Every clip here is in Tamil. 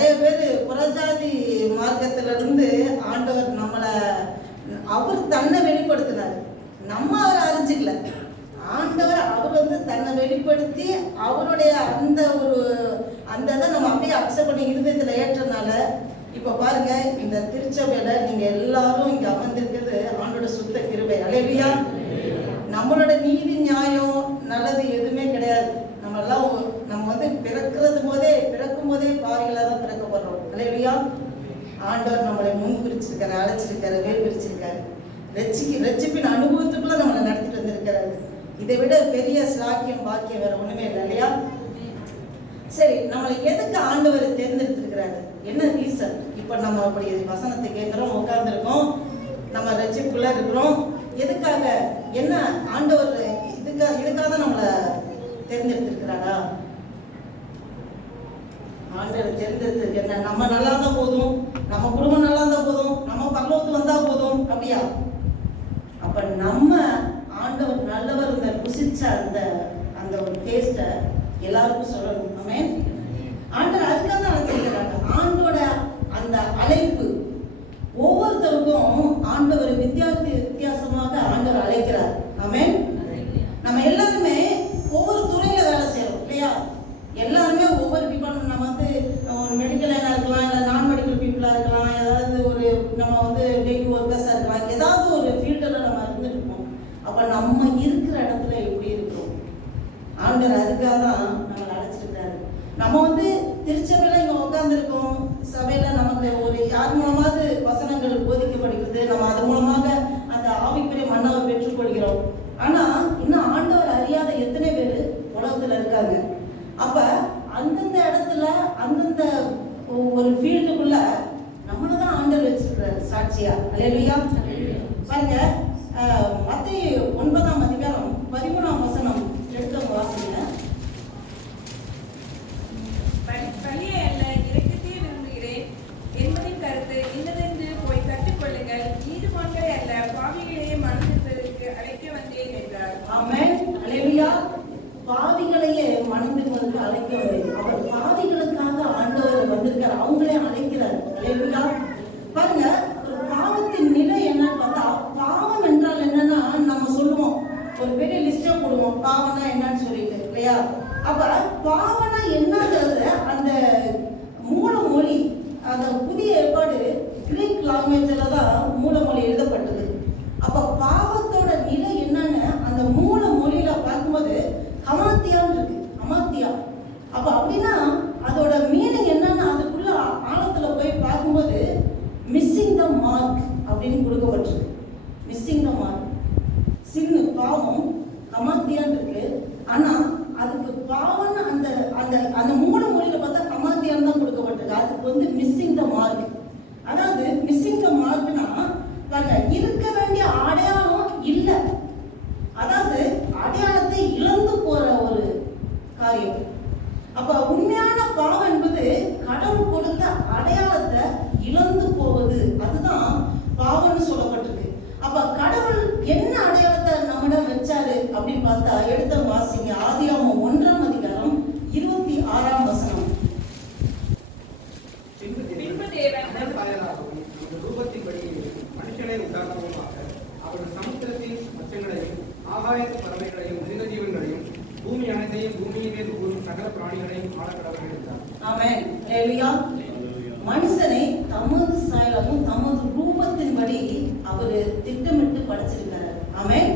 நிறைய பேர் புறஜாதி மார்க்கத்திலிருந்து ஆண்டவர் நம்மளை அவர் தன்னை வெளிப்படுத்தினார். நம்ம அவரை அறிஞ்சிக்கல. ஆண்டவர் அவர் தன்னை வெளிப்படுத்தி அவருடைய அந்த இதை நம்ம அப்படியே அக்செப்ட் பண்ணி இருதயத்தில் ஏற்றனால இப்போ பாருங்க, இந்த திருச்சபையில நீங்க எல்லாரும் இங்க அமர்ந்திருக்கிறது ஆண்டோட சுத்த கிருபை. அல்லேலூயா. நம்மளோட நீதி நியாயம் நல்லது எதுவுமே கிடையாது. நம்ம பிறக்கும் போதே பாவிகளாக தான் பிறக்கப்படுறோம். அல்லேலூயா. ஆண்டவர் நம்மளை முன் பிரிச்சிருக்காரு, அழைச்சிருக்காரு, வேறு பிரிச்சிருக்காரு. ரட்சிப்பின் அனுபவத்துக்குள்ள நம்மளை நடத்திட்டு வந்திருக்கிறாரு. இதை விட பெரிய சாக்கியம் பாக்கியம் வேற ஒண்ணுமே இல்லை இல்லையா? சரி, நம்மளை எதுக்கு ஆண்டவர் தேர்ந்தெடுத்திருக்கிறாரு? என்ன ரீசன்? இப்ப நம்ம அப்படி வசனத்தை கேட்கிறோம், உட்கார்ந்துருக்கோம், நம்ம ரட்சிப்புக்குள்ள இருக்கிறோம். எதுக்காக? என்ன ஆண்டவர் இதுக்காக நம்மளை தேர்ந்தெடுத்திருக்கிறாரா? ஆண்டவர் தேர்ந்தெடுத்தது என்ன? நம்ம நல்லா இருந்தா போதும், நம்ம குடும்பம் நல்லா இருந்தா போதும், நம்ம பரலோகத்துக்கு வந்தா போதும், அப்படியா? அப்ப நம்ம ஆண்டவர் நல்லவர் இந்த ருசிச்ச அந்த ஒரு டேஸ்ட எல்லாருக்கும் சொல்லணும். ஆமென். ஆண்டவர் அதுக்காக தான் அழைச்சிருக்கிறாங்க. ஆண்டோட அந்த அழைப்பு ஒவ்வொருத்தருக்கும் ஆண்டவர் வித்தியாசமாக ஆண்டவர் அழைக்கிறார். ஆமென். நம்ம எல்லாருமே ஒவ்வொரு துறையில வேலை செய்யறோம் இல்லையா? எல்லாருமே ஒவ்வொரு டிபார்ட்மெண்ட். நம்ம மெடிக்கல் இருக்கலாம், இல்லை நான் மெடிக்கல் பீப்புளா இருக்கலாம், ஏதாவது நம்ம டெய்லி ஒர்க்கர்ஸா இருக்கலாம், ஏதாவது ஒரு ஃபீல்டில் நம்ம இருந்துட்டு இருக்கோம். அப்ப நம்ம இருக்கிற இடத்துல எப்படி இருக்கிறோம்? ஆண்டவர் அதுக்காக தான் நம்மளை அழைச்சிருக்காரு. நம்ம திருச்சபையில இங்க உட்கார்ந்துருக்கோம். சபையில நமக்கு யார் மூலமாவது வசனங்கள் போதிக்கப்படுகிறது. நம்ம அது மூலமாக அந்த ஆவிக்குரிய மன்னாவை பெற்றுக்கொள்கிறோம். ஆனா இன்னும் ஆண்டவர் அறியாத எத்தனை பேர் உலகத்துல இருக்காங்க. அப்ப அந்தந்த இடத்துல அந்தந்த ஒரு ஃபீல்டுக்குள்ள நம்மளதான் ஆண்டவர் வச்சிருக்கிறாரு சாட்சியா. அல்லேலூயா. பாருங்க, மத்தேயு 9ஆம் அதிகாரம் 13ஆம் வசனம் எடுத்து வாசிங்க. பலியை அல்ல இரக்கத்தையே விரும்புகிறேன் என்பதின் கருத்து இன்னதென்று போய் கற்றுக்கொள்ளுங்கள். நீதிமான்களை அல்ல பாவிகளையே மனதிற்கு அழைக்க வந்தேன் என்றார். ஆமென். அல்லேலூயா. பாவிகளையே மனதிற்கு அழைக்க வந்தேன். அவர் பாவிகளுக்காக ஆண்டவர் வந்திருக்கார், அவங்களே அழைக்கிறார். அல்லேலூயா. பாருங்க, ஒரு பாவத்தின் நிலை என்னன்னு பார்த்தா, பாவம் என்றால் என்னன்னா நம்ம சொல்லுவோம், ஒரு பெரிய லிஸ்டா போடுவோம் பாவம்னா என்னன்னு சொல்லிட்டு இல்லையா? அப்ப பாவம்னா என்னங்கிறது அந்த மூல மொழி, அந்த புதிய ஏற்பாடு கிரீக் லாங்குவேஜ்ல தான் மூல மொழி எழுதப்பட்டது. அப்ப பாவத்தோட நிலை என்னன்னு அந்த மூல மொழியில பார்க்கும்போது ஹமாத்தியான்னு இருக்கு. ஹமாத்தியா. அப்ப அப்படின்னா அதோட மீனிங் என்னன்னா அதுக்குள்ள ஆழத்துல போய் பார்க்கும்போது மிஸ்ஸிங் த மார்க் அப்படின்னு கொடுக்கப்பட்டிருக்கு. மிஸ்ஸிங் த மார்க், சின்ன பாவம் ஹமாத்தியான்னு இருக்கு. ஆனா அதுக்கு பாவம் அந்த அந்த அந்த மூல மொழியில பார்த்தா ஹமாத்தியான்னு தான் கொடுக்கப்பட்டிருக்கு. அதுக்கு மிஸ்ஸிங் த மார்க். அதாவது மிஸ்ஸிங் த மார்க்னா இருக்க வேண்டிய அடையாளம் இல்லை. அதாவது அடையாளத்தை இழந்து போற ஒரு காரியம். அப்ப உண்மையான பாவம் என்பது கடவுள் கொடுத்த அடையாளத்தை இழந்து போவது. அதுதான் பாவம்னு சொல்லப்பட்டிருக்கு. அப்ப கடவுள் என்ன அடையாளத்தை நம்மிடம் வச்சாரு அப்படின்னு பார்த்தா, எடுத்த வாசிங்க ஆதியாகமம் 1ஆம் அதிகாரம் 26ஆம் வசனம். மனுஷனை உண்டாக்குவதாக அவர்கள் சமுத்திரத்தின் மச்சங்களையும் ஆகாயத்து பறவைகளையும் மிருக ஜீவன்களையும் பூமி அனைத்தையும் பூமியின் மீது ஊறும் சகல பிராணிகளையும் ஆளக்கடவர்கள் என்றார். ஆமென். அல்லேலூயா. மனுஷனை தமது சாயலும் தமது ரூபத்தின்படி அவர் திட்டமிட்டு படைச்சிருக்காரு. ஆமென்.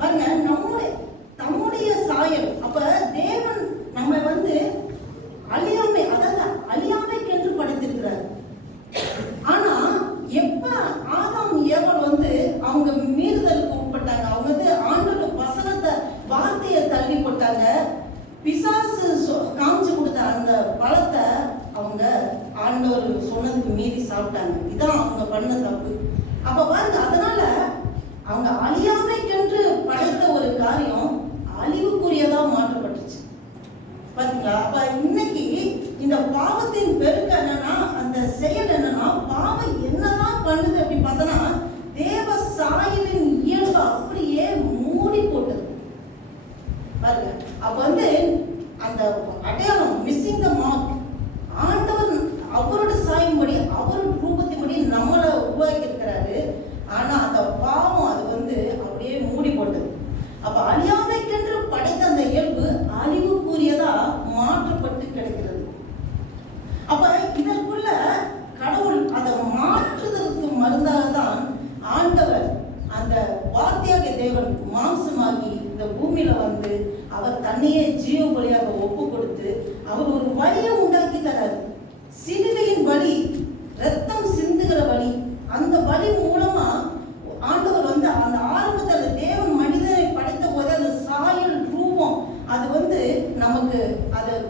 பாருங்க, நம்முடைய சாயல். அப்ப தேவன் நம்ம அழியாமை, அதாவது அழியாமைக்கென்று படைத்திருக்கிறார். ஆனா எப்ப ஆதாம் ஏவாள் அவங்க மீறுதலுக்கு உட்பட்டாங்க, அவங்க ஆண்டவர் வசனத்தை வார்த்தையை தள்ளி போட்டாங்க, பிசாசு காமிச்சு கொடுத்த அந்த பழத்தை அவங்க ஆண்டவர் சொன்னதுக்கு மீறி சாப்பிட்டாங்க. இதான் அவங்க பண்ண தப்பு. அப்ப பாருங்க, அதனால அவங்க அழியாமைக்கென்று படைத்த ஒரு காரியம் அழிவுக்குரியதா மாற்றப்பட்டுச்சு. பாத்தீங்களா? அப்ப இன்னைக்கு இந்த பாவத்தின் பெருக்க என்னன்னா, அந்த செயல் என்னன்னா, பாவம் என்னதான் பண்ணுது அப்படின்னு பார்த்தோன்னா தேவ சாயலின் இயல்பு அப்படியே மூடி போட்டது. பாருங்க, அப்ப அந்த அடையாளம் மிஸ்ஸிங் த மார்க். ஆண்டவர்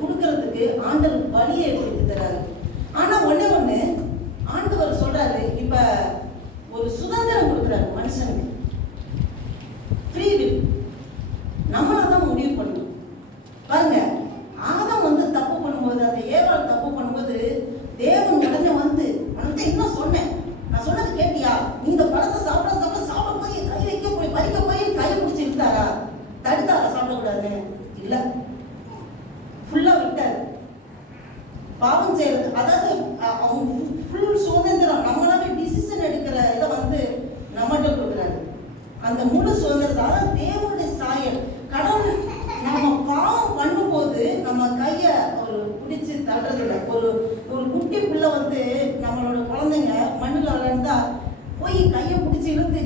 கொடுக்கறதுக்கு ஆண்டவர் வழியை ஏற்படுத்தி தராரு. ஆனா ஒண்ணு ஆண்டவர் சொல்றாரு, இப்ப ஒரு சுதந்திரம் கொடுக்குறாரு மனுஷனுக்கு, ஃப்ரீ வில். நம்மளாதான் முடிவு பண்ணணும். பாருங்க, ஆதாம் வந்து தப்பு பண்ணும்போது, அந்த ஏவாள் தப்பு பண்ணும்போது, தேவன் உடனே வந்து உனக்கு இன்னும் சொன்னேன், நான் சொன்னது கேட்டியா, நீ இந்த பழத்தை சாப்பிட போய் கை வைக்க போய் பறிக்க போய் கையை பிடிச்சி இழுத்தாரா, தடுத்தாரா சாப்பிடக்கூடாது? இல்ல, ஃபுல்லா விட்டாரு. பாவம் செய்யறது, அதாவது அவங்க ஃபுல் சுதந்திரம், நம்மளாவே டிசிஷன் எடுக்கிற இதை வந்து நம்மகிட்ட கொடுக்குறாரு. அந்த முழு சுதந்திரத்தால தேவனுடைய சாயல் கடவுள். நம்ம பாவம் பண்ணும்போது நம்ம கைய ஒரு பிடிச்சு தள்ளுறது இல்லை. ஒரு குட்டி பிள்ளை வந்து நம்மளோட குழந்தைங்க மண்ணில் விளையாண்டா போய் கையை பிடிச்சி இழுத்து,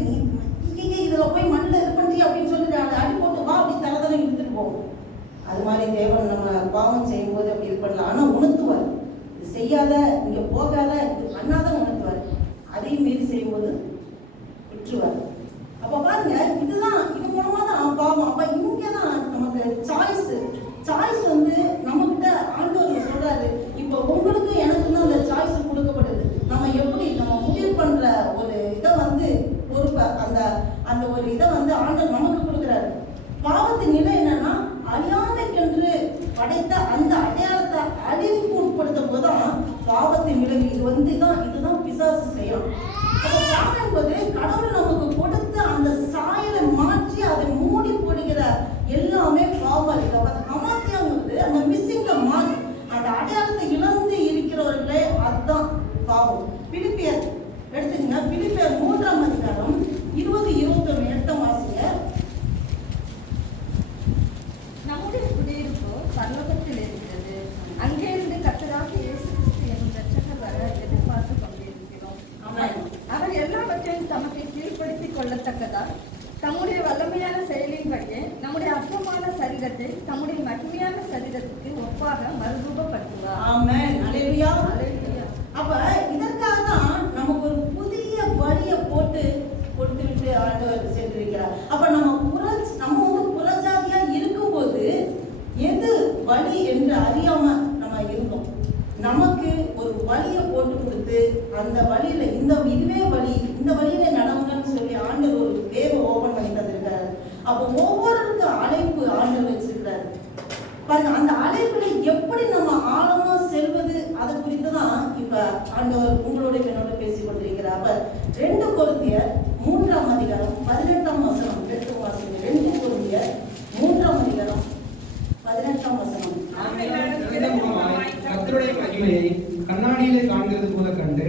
நீ இதுல போய் மண்ணில் இது பண்றியா அப்படின்னு சொல்லிட்டு அதை அடி போட்டு வா அப்படி தரதலை இழுத்துட்டு போவோம். அது மாதிரி தேவன் நம்ம பாவம் செய்யும் போது அப்படி இது பண்ணலாம். ஆனா உணர்த்துவார், இது செய்யாத, இங்க போகாத, இது பண்ணாத உணர்த்துவார். அதையும் மீறி செய்யும்போது விட்டுருவார். அப்ப பாருங்க, இதுதான் இது மூலமா தான் பாவம். அப்ப இங்கதான் நமக்கு சாய்ஸ் வந்து நம்ம கிட்ட ஆண்டவர் சொல்றாரு, இப்ப உங்களுக்கு எனக்கு தான் அந்த சாய்ஸ் கொடுக்கப்படுது. நம்ம எப்படி நம்ம முடிவு பண்ற ஒரு இதை வந்து பொறுப்ப அந்த ஒரு இதை வந்து ஆண்டவர் நமக்கு கொடுக்குறாரு. பாவத்தின் நிலை என்னன்னா, அழியாமைக்கென்று படைத்த அந்த அடையாளத்தை அழிவுக்கு உட்படுத்தும் போதுதான் பாவத்தின் விளைவு. இதுதான் பிசாசு செய்யும். அப்ப பாவம் என்பது கடவுள் நமக்கு கொடுத்த அந்த சாயலை மாற்றி அதை மூடி போடுகிற எல்லாமே பாவம். அமாத்தியாங்கிறது அந்த மிஸ்ஸிங்ல மாறி அந்த அடையாளத்தை இழந்து இருக்கிறவர்களே, அதுதான் பாவம். பிலிப்பியர் எடுத்துங்க, பிலிப்பியர் 3ஆம் அதிகாரம் 20-21 எடுத்த வாசிங்க. நம்முடைய குடியிருப்பு பரலோகத்தில் இருக்கிறது. அங்கே இருந்து கர்த்தராகிய இயேசு கிறிஸ்து என்னும் இரட்சகர் வர எதிர்பார்த்து கொண்டிருக்கிறோம். அவர் எல்லாவற்றையும் தமக்கு கீழ்ப்படுத்திக் கொள்ளத்தக்கதால் தம்முடைய வல்லமையான செயலின்படியே நம்முடைய அற்பமான சரீரத்தை தம்முடைய மகிமையான சரீரத்துக்கு ஒப்பாக மறுரூபப்படுத்துவார். ஆமென். அல்லேலூயா. அப்ப இதற்காக தான் நமக்கு ஒரு புதிய வழியை போட்டு கொடுத்துட்டு ஆண்டவர் சென்றிருக்கிறார். அப்ப நம்ம வந்து புறஜாதியா இருக்கும்போது எது வழி என்று அறியாம நம்ம இருந்தோம். நமக்கு ஒரு வழியை போட்டு கொடுத்து அந்த வழியில இதுவே வழி, இந்த வழியில நடவுங்கன்னு சொல்லி ஆண்டவர் ஒரு வேவை ஓபன் பண்ணி தந்திருக்காரு. அப்போ ஒவ்வொருக்கும் அழைப்பு ஆண்டவர் வச்சிருக்கிறாரு. பாருங்க, அந்த அழைப்புல எப்படி நம்ம ஆழமா செல்வது அதை குறித்து தான் இப்ப ஆண்டவர் உங்களோட என்னோட பேசி கொண்டிருக்கிறார். அப்ப 2 கொரிந்தியர் 3ஆம் அதிகாரம் 18ஆம் வசனம் எடுத்து வாசிங்க. 2 கொரிந்தியர் 3ஆம் அதிகாரம் 18ஆம் வசனம். கர்த்தருடைய மகிமையை கண்ணாடியிலே காண்கிறது போல கண்டு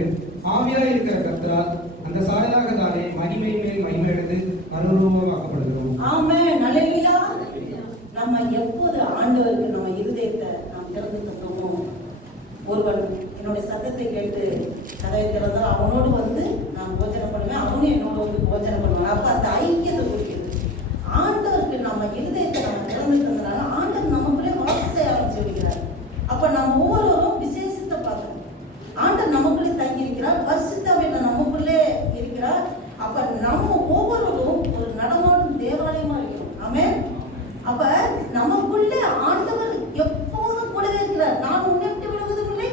ஆவியாய் இருக்கிற கர்த்தரால் அந்த சாயலாக தானே மகிமை மேல் மகிமை அடைந்து மறுரூபமாக்கப்படுகிறோம். ஆமென். அல்லேலூயா. நம்ம எப்போது ஆண்டவருக்கு நம்ம இருதயத்தை நாம் திறந்து தந்தோமோ, ஒருவன் என்னுடைய சத்தத்தை கேட்டு கதவை திறந்தால் அவனோடு வந்து நான் போஜனம் பண்ணுவேன், அவனும் என்னோட வந்து போஜனம் பண்ணுவான். அப்ப அந்த ஐக்கியத்தை குறிக்கிறது. ஆண்டவருக்கு நம்ம இருதயத்தை நம்ம திறந்து தந்தனால ஆண்டவர் நமக்குள்ளே வாசம் செய்ய ஆரம்பிச்சு வைக்கிறார். அப்ப நம்ம ஒவ்வொருவரும் விசேஷத்தை பார்க்கணும். ஆண்டவர் நமக்குள்ளே தங்கி இருக்கிறார், பரிசுத்தாவில நமக்குள்ளே இருக்கிறார். அப்ப நம்ம ஒவ்வொருவரும் ஒரு நடமாடும் தேவாலயமா இருக்கிறோம். ஆமென். அப்ப நமக்குள்ளே ஆண்டவர் எப்போதும் கூடவே இருக்கிறார். நான் உன்னை விட்டு விடுவதும் இல்லை,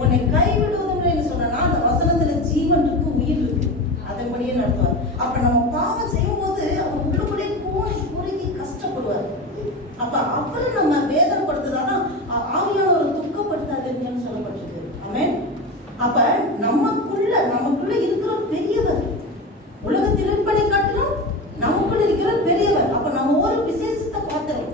உன்னை கைவிடுவதும் இல்லைன்னு சொன்னா அந்த வசனத்துல ஜீவன் இருக்கு, உயிர் இருக்கு, அதன்படியே நடத்துவார். அப்ப நம்ம பாவம் செய்யும் போது அவர் உள்ளுக்குள்ளே குறுகி கஷ்டப்படுவார். அப்ப அவரை நம்ம வேதனைப்படுத்துதான் ஆவியானவர் துக்கப்படுத்தாதுன்னு சொல்லப்பட்டிருக்கு. ஆமென். அப்ப நமக்குள்ள இருக்கிற பெரியவர், உலகத்தில் இருப்பதை காட்டிலும் நமக்குள்ள இருக்கிற பெரியவர். அப்ப நம்ம ஒரு விசேஷத்தை பார்க்கிறோம்.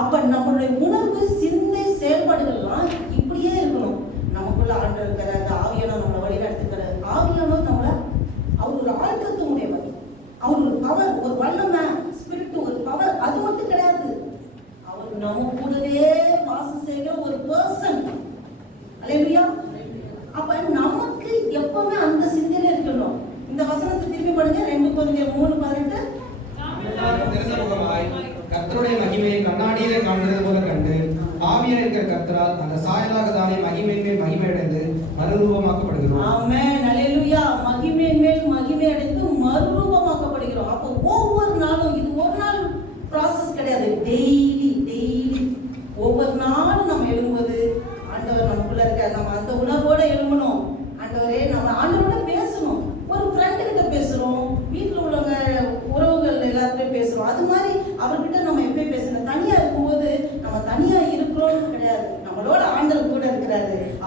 அப்ப நம்மளுடைய உணர்வு, சிந்தை, செயல்பாடுகள்லாம் இப்படியே இருக்கணும். நமக்குள்ள ஆண்டவர் இருக்கிறார், ஆவியானவர் நம்மளை வழி நடத்துக்கிறார். ஆவியானவர் நம்மள அவர் ஒரு ஆழ்த்தத்து உடையவர், அவர் ஒரு பவர், ஒரு வல்லமை, ஸ்பிரிட், ஒரு பவர். அது மட்டும் கிடையாது, அவர் நம்ம கூடவே வாசம் செய்கிற ஒரு பர்சன். அல்லேலூயா. அப்ப நமக்கு எப்பவுமே அந்த சிந்தையில இருக்கணும். இந்த வசனத்தை திரும்பி படிங்க. 2 கொரிந்தியர் 3:18. கர்த்தருடைய மகிமையை கண்ணாடியிலே காண்கிறது போல கண்டு ஆவியாய் இருக்கிற கர்த்தரால் அந்த சாயலாக தானே மகிமை மேல் மகிமை அடைந்து மறுரூபமாக்கப்படுகிறோம். ஆமென். அல்லேலூயா. மகிமை மேல் மகிமை அடைந்து மறுரூபமாக்கப்படுகிறோம். அப்போ ஒவ்வொரு நாளும், இது ஒரு நாள் process கிடையாது, டெய்லி ஒவ்வொரு நாளும் நம்ம எழும்போது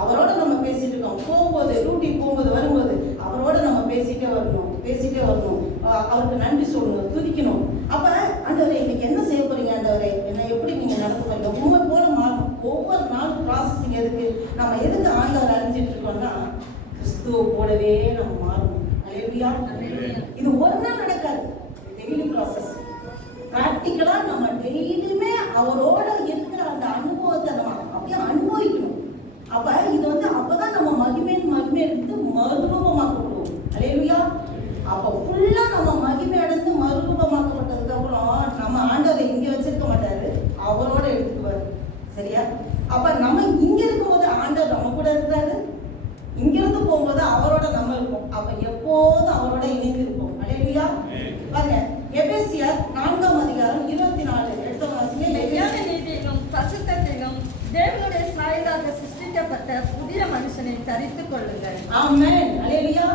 அவரோட நம்ம பேசிட்டு இருக்கோம். போகும்போது டியூட்டி போகும்போது வரும்போது அவரோட நம்ம பேசிட்டே வரணும். அவருக்கு நன்றி சொல்லணும், துதிக்கணும். அப்ப ஆண்டவரே இன்னைக்கு என்ன செய்ய போறீங்க ஆண்டவரே, என்ன எப்படி நீங்க நடத்த போறீங்க, உண்மை போல மாறணும். ஒவ்வொரு நாளும் ப்ராசஸிங் எதுக்கு, நம்ம எதுக்கு ஆண்டவர் அறிஞ்சிட்டு இருக்கோம்னா கிறிஸ்துவ போலவே நம்ம மாறணும். அல்லேலூயா. இது ஒரு நாள் நடக்காது, டெய்லி ப்ராசஸ். பிராக்டிக்கலா நம்ம டெய்லியுமே அவரோட இருக்கிற அந்த அனுபவத்தை நம்ம அப்படியே அனுபவிக்கணும். அப்ப இது அப்பதான் நம்ம மகிமை எடுத்து மறுரூபமாக்கப்படுவோம். அல்லேலூயா. அப்ப ஃபுல்லா நம்ம மகிமை அடைந்து மறுரூபமாக்கப்பட்டதுக்கு அப்புறம் நம்ம ஆண்டவரை இங்க வச்சிருக்க மாட்டாரு, அவரோட எடுத்துக்குவாரு. சரியா? அப்ப நம்ம இங்க இருக்கும்போது ஆண்டவர் நம்ம கூட இருக்கிறாரு, இங்கிருந்து போகும்போது அவரோட நம்ம இருப்போம். அப்ப எப்போதும் அவரோட இணைந்து இருப்போம். அல்லேலூயா. பாருங்க, எபேசியர் 4:24 எடுத்த வாசிங்க. நீதியிலும் பரிசுத்தத்திலும் தேவனுடைய சாயலாக சிருஷ்டிக்கப்பட்ட புதிய மனுஷனை தரித்துக் கொள்ளுங்கள். ஆமென். அல்லேலூயா.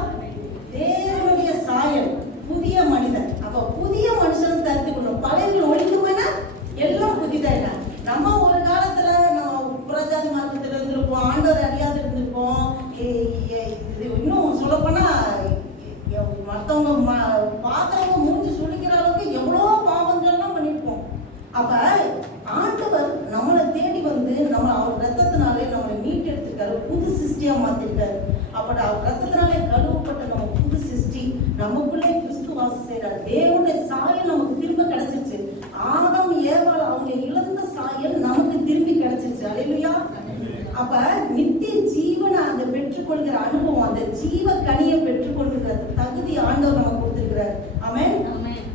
தேவனுடைய சாயல், புதிய மனிதன். அப்ப புதிய மனுஷனை தரித்துக்கணும். பழையவர்கள் ஒழிந்து போயினா எல்லாம் புதிதாயினா. நம்ம ஒரு காலத்துல நம்ம புறஜாதி மார்க்கத்துல இருந்திருப்போம், ஆண்டவர் அறியாது இருந்திருப்போம். இன்னும் சொல்லப்போனா மற்றவங்க பாத்திரவங்க மூஞ்சி சுழிக்கிற அளவுக்கு எவ்வளோ பாவங்கள்லாம் பண்ணிருப்போம். அப்ப ஆண்டவர் நம்மளை தேடி வந்து நம்ம அவர் ரத்தத்தினாலே நம்மளை மீட்டெடுத்திருக்காரு, புது சிருஷ்டியா மாத்திருக்காரு. அப்ப அவர் ரத்தத்தினாலே கழுவப்பட்ட நம்ம புது சிருஷ்டி, நமக்குள்ளே கிறிஸ்து வாசம் செய்யறாரு. தேவனுடைய சாயல் நமக்கு திரும்ப கிடைச்சிருச்சு. ஆதாம் ஏவாள் அவங்க இழந்த சாயல் நமக்கு திரும்பி கிடைச்சிருச்சு. அல்லேலூயா. அப்ப நித்திய ஜீவனை அந்த பெற்றுக்கொள்கிற அனுபவம், அந்த ஜீவ கனியை பெற்றுக்கொள்கிற தகுதி ஆண்டவர் நமக்கு கொடுத்திருக்கிறார். ஆமென்.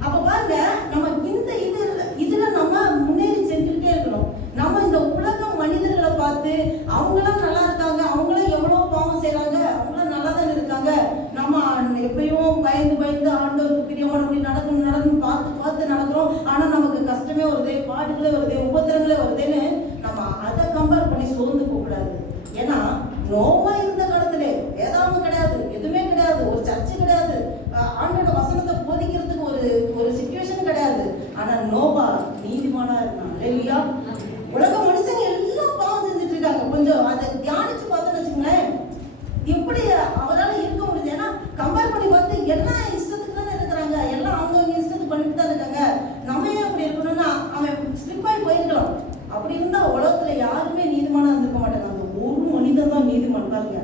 அப்ப பாருங்க, நம்ம இந்த இதுல நம்ம முன்னேறி சென்றுட்டே இருக்கணும். நம்ம இந்த உலக மனிதர்களை பார்த்து அவங்களாம் நல்லா இருக்காங்க, அவங்களாம் எவ்வளவு பாவம் செய்யறாங்க, அவங்களாம் நல்லா தானே இருக்காங்க, நம்ம எப்பயும் பயந்து ஆண்டவருக்கு பிரியமானபடி நடக்கணும் பார்த்து நடக்கிறோம். ஆனா நமக்கு கஷ்டமே வருது, பாடுகளே வருது, உபத்திரங்களே வருதுன்னு நம்ம அதை கம்பேர் பண்ணி சோர்ந்து போக கூடாது. ஏன்னா நோவா இருந்த காலத்திலே வேதாந்தம் கிடையாது, எதுவுமே கிடையாது, ஒரு சர்ச்சு கிடையாது, ஆண்டோட வசனத்தை போதிக்கிறதுக்கு ஒரு சிச்சுவேஷன் கிடையாது. ஆனா நோவா நீதிமானா இருந்தான். அல்லேலூயா. உலக மனுஷங்க எல்லாம் பாவம் செஞ்சுட்டு இருக்காங்க. கொஞ்சம் அதை தியானிச்சு பார்த்தோன்னு வச்சுங்களேன், எப்படி அவரால் இருக்க முடியுது. ஏன்னா கம்பேர் பண்ணி பார்த்து எல்லாம் இஷ்டத்துக்கு தானே இருக்கிறாங்க, எல்லாம் அவங்க இஷ்டத்துக்கு பண்ணிட்டு தான் இருக்காங்க. நம்ம ஏன் அப்படி இருக்கணும்னா அவன் ஸ்லிப்பாகி போயிருக்கலாம். அப்படி இருந்தா உலகத்துல யாருமே நீதிமானா இருந்திருக்க மாட்டாங்க. அந்த ஒரு மனிதன் தான் நீதிமான். பாருங்க,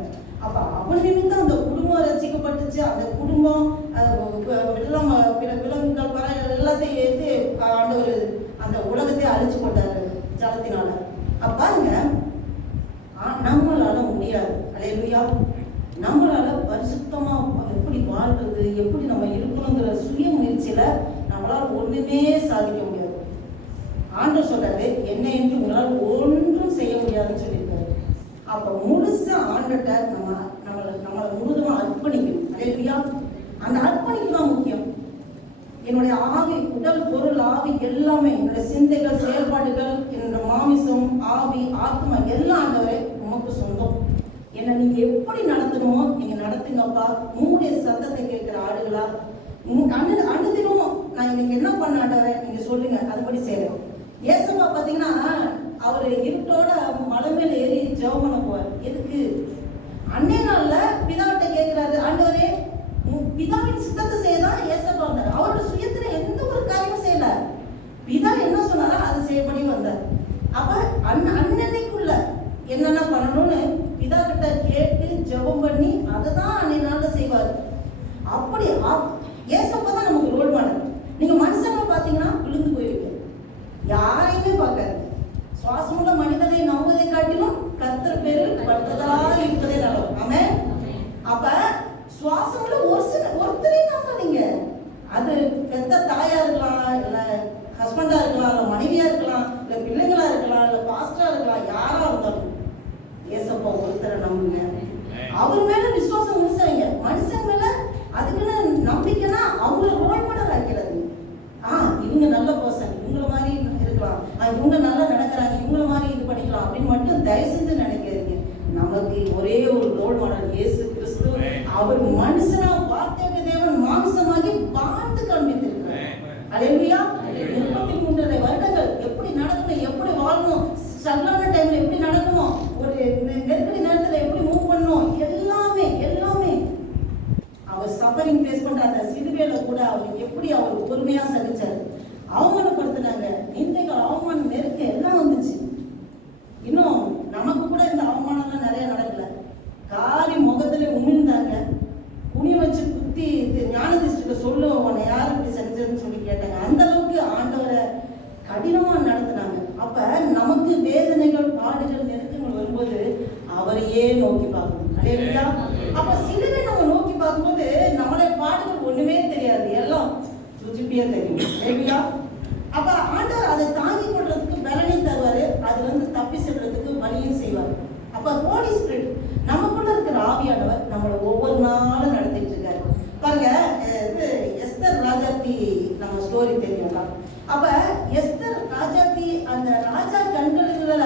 அப்ப அவன் நிமித்தம் அந்த குடும்பம் ரசிக்கப்பட்டுச்சு. அந்த குடும்பம் வெள்ளம் விலங்குகள் பறவை எல்லாத்தையும் ஏற்று ஆண்டவர் அந்த உலகத்தை அழிச்சு போட்டாரு ஜலத்தினால. அப்ப பாருங்க, நம்மளால முடியாது. அல்லேலூயா. நம்மளால பரிசுத்தமா எப்படி வாழ்றது, எப்படி நம்ம இருக்கணுங்கிற சுய முயற்சியில நம்மளால ஒண்ணுமே சாதிக்க முடியாது. ஆண்டவர் சொல்றாரு, என்ன என்று உங்களால் ஒன்றும் செய்ய முடியாதுன்னு சொல்லியிருக்காரு. அப்ப முழுசா ஆண்டட்ட நம்மளை முழுதுமா அர்ப்பணிக்கணும். அல்லேலூயா. அந்த அர்ப்பணிப்பு தான் முக்கியம். என்னுடைய ஆவி, உடல், பொருள், ஆவி எல்லாமே, என்னுடைய சிந்தைகள், செயல்பாடுகள், என்னோட மாமிசம், ஆவி, ஆத்மா எல்லாம் ஆண்டவரே உமக்கு சொந்தம். என்ன நீங்க எப்படி நடத்தணுமோ நீங்க நடத்துங்கப்பா. உங்களுடைய சத்தத்தை கேட்கிற ஆடுகளா அனுதினமும் நான் இன்னைக்கு என்ன பண்ண ஆண்டவரே நீங்க சொல்லுங்க, அதுபடி செய்யறோம். ஏசப்பா பாத்தீங்கன்னா அவரு இருட்டோட மலை மேல ஏறி ஜெபம் பண்ண போவார். எதுக்கு? அன்னைய நாள்ல பிதாவிட்ட கேட்கிறாரு, ஆண்டவரே பிதாவின் சித்தத்தை செய்யதான் ஏசப்பா வந்தார். அவரோட சுயத்துல எந்த ஒரு காரியமும் செய்யல. பிதா என்ன சொன்னாரோ அது செய்யப்படி வந்தார். அப்ப அன்னைக்குள்ள என்னென்ன பண்ணணும்னு பிதா கிட்ட கேட்டு ஜெபம் பண்ணி அதை தான் அன்னைய நாள்ல செய்வார். அப்படி ஏசப்பா தான் நமக்கு ரோல் மாடல். நீங்க மனுஷங்களை பாத்தீங்கன்னா விழுந்து போயிருவீங்க, யாரையுமே பார்க்காது. சுவாசமுள்ள மனிதனை நம்புவதை காட்டிலும் கர்த்தர் பேரில் படுத்ததா இருப்பதே நல்லது. ஆமென். அப்ப சுவாசமுள்ள ஒருத்தரையும் நம்பாதீங்க. அது பெத்த தாயா இருக்கலாம், இல்ல ஹஸ்பண்டா இருக்கலாம், இல்ல மனைவியா இருக்கலாம், இல்ல பிள்ளைங்களா இருக்கலாம், இல்ல பாஸ்டரா இருக்கலாம், யாரா இருந்தாலும் ஏசப்பா ஒருத்தரை நம்புங்க. அவர் மேல விசுவாசம் முழுசாங்க. மனுஷன் மேல அதுக்குன்னு நம்பிக்கைன்னா அவங்கள ரோல் மாடல் ஆக்கிறது. இவங்க நல்ல பர்சன், இவங்கள மாதிரி இருக்கலாம், இவங்க நல்லா நடக்கிறாங்க, இவங்கள மாதிரி இது பண்ணிக்கலாம் அப்படின்னு மட்டும் தயவு செஞ்சு நினைக்கிறீங்க. நமக்கு ஒரே ஒரு ரோல் மாடல் இயேசு கிறிஸ்து. அவர் மனுஷனா வார்த்தையாக தேவன் மாம்சமாகி வாழ்ந்து காண்பித்திருக்கிறார். அல்லேலூயா. 33 வருடங்கள் எப்படி நடக்கணும், எப்படி வாழணும், ஸ்ட்ரகிளான டைம்ல எப்படி நடக்கணும், ஒரு நெருக்கடி நேரத்துல திருப்தியா தெரியும். ஹalleluya. அப்ப ஆண்டவர் அதை தாங்கிக் கொள்றதுக்கு பலனையும் தருவாரு, அதுல இருந்து தப்பி செல்றதுக்கு வழியும் செய்வார். அப்ப ஹோலி ஸ்பிரிட் நமக்குள்ள இருக்கிற ஆவியானவர் நம்மளை ஒவ்வொரு நாளும் நடத்திட்டு இருக்காரு. பாருங்க, இது எஸ்தர் ராஜாத்தி நம்ம ஸ்டோரி தெரியும்ல. அப்ப எஸ்தர் ராஜாத்தி அந்த ராஜா கண்களுக்குள்ள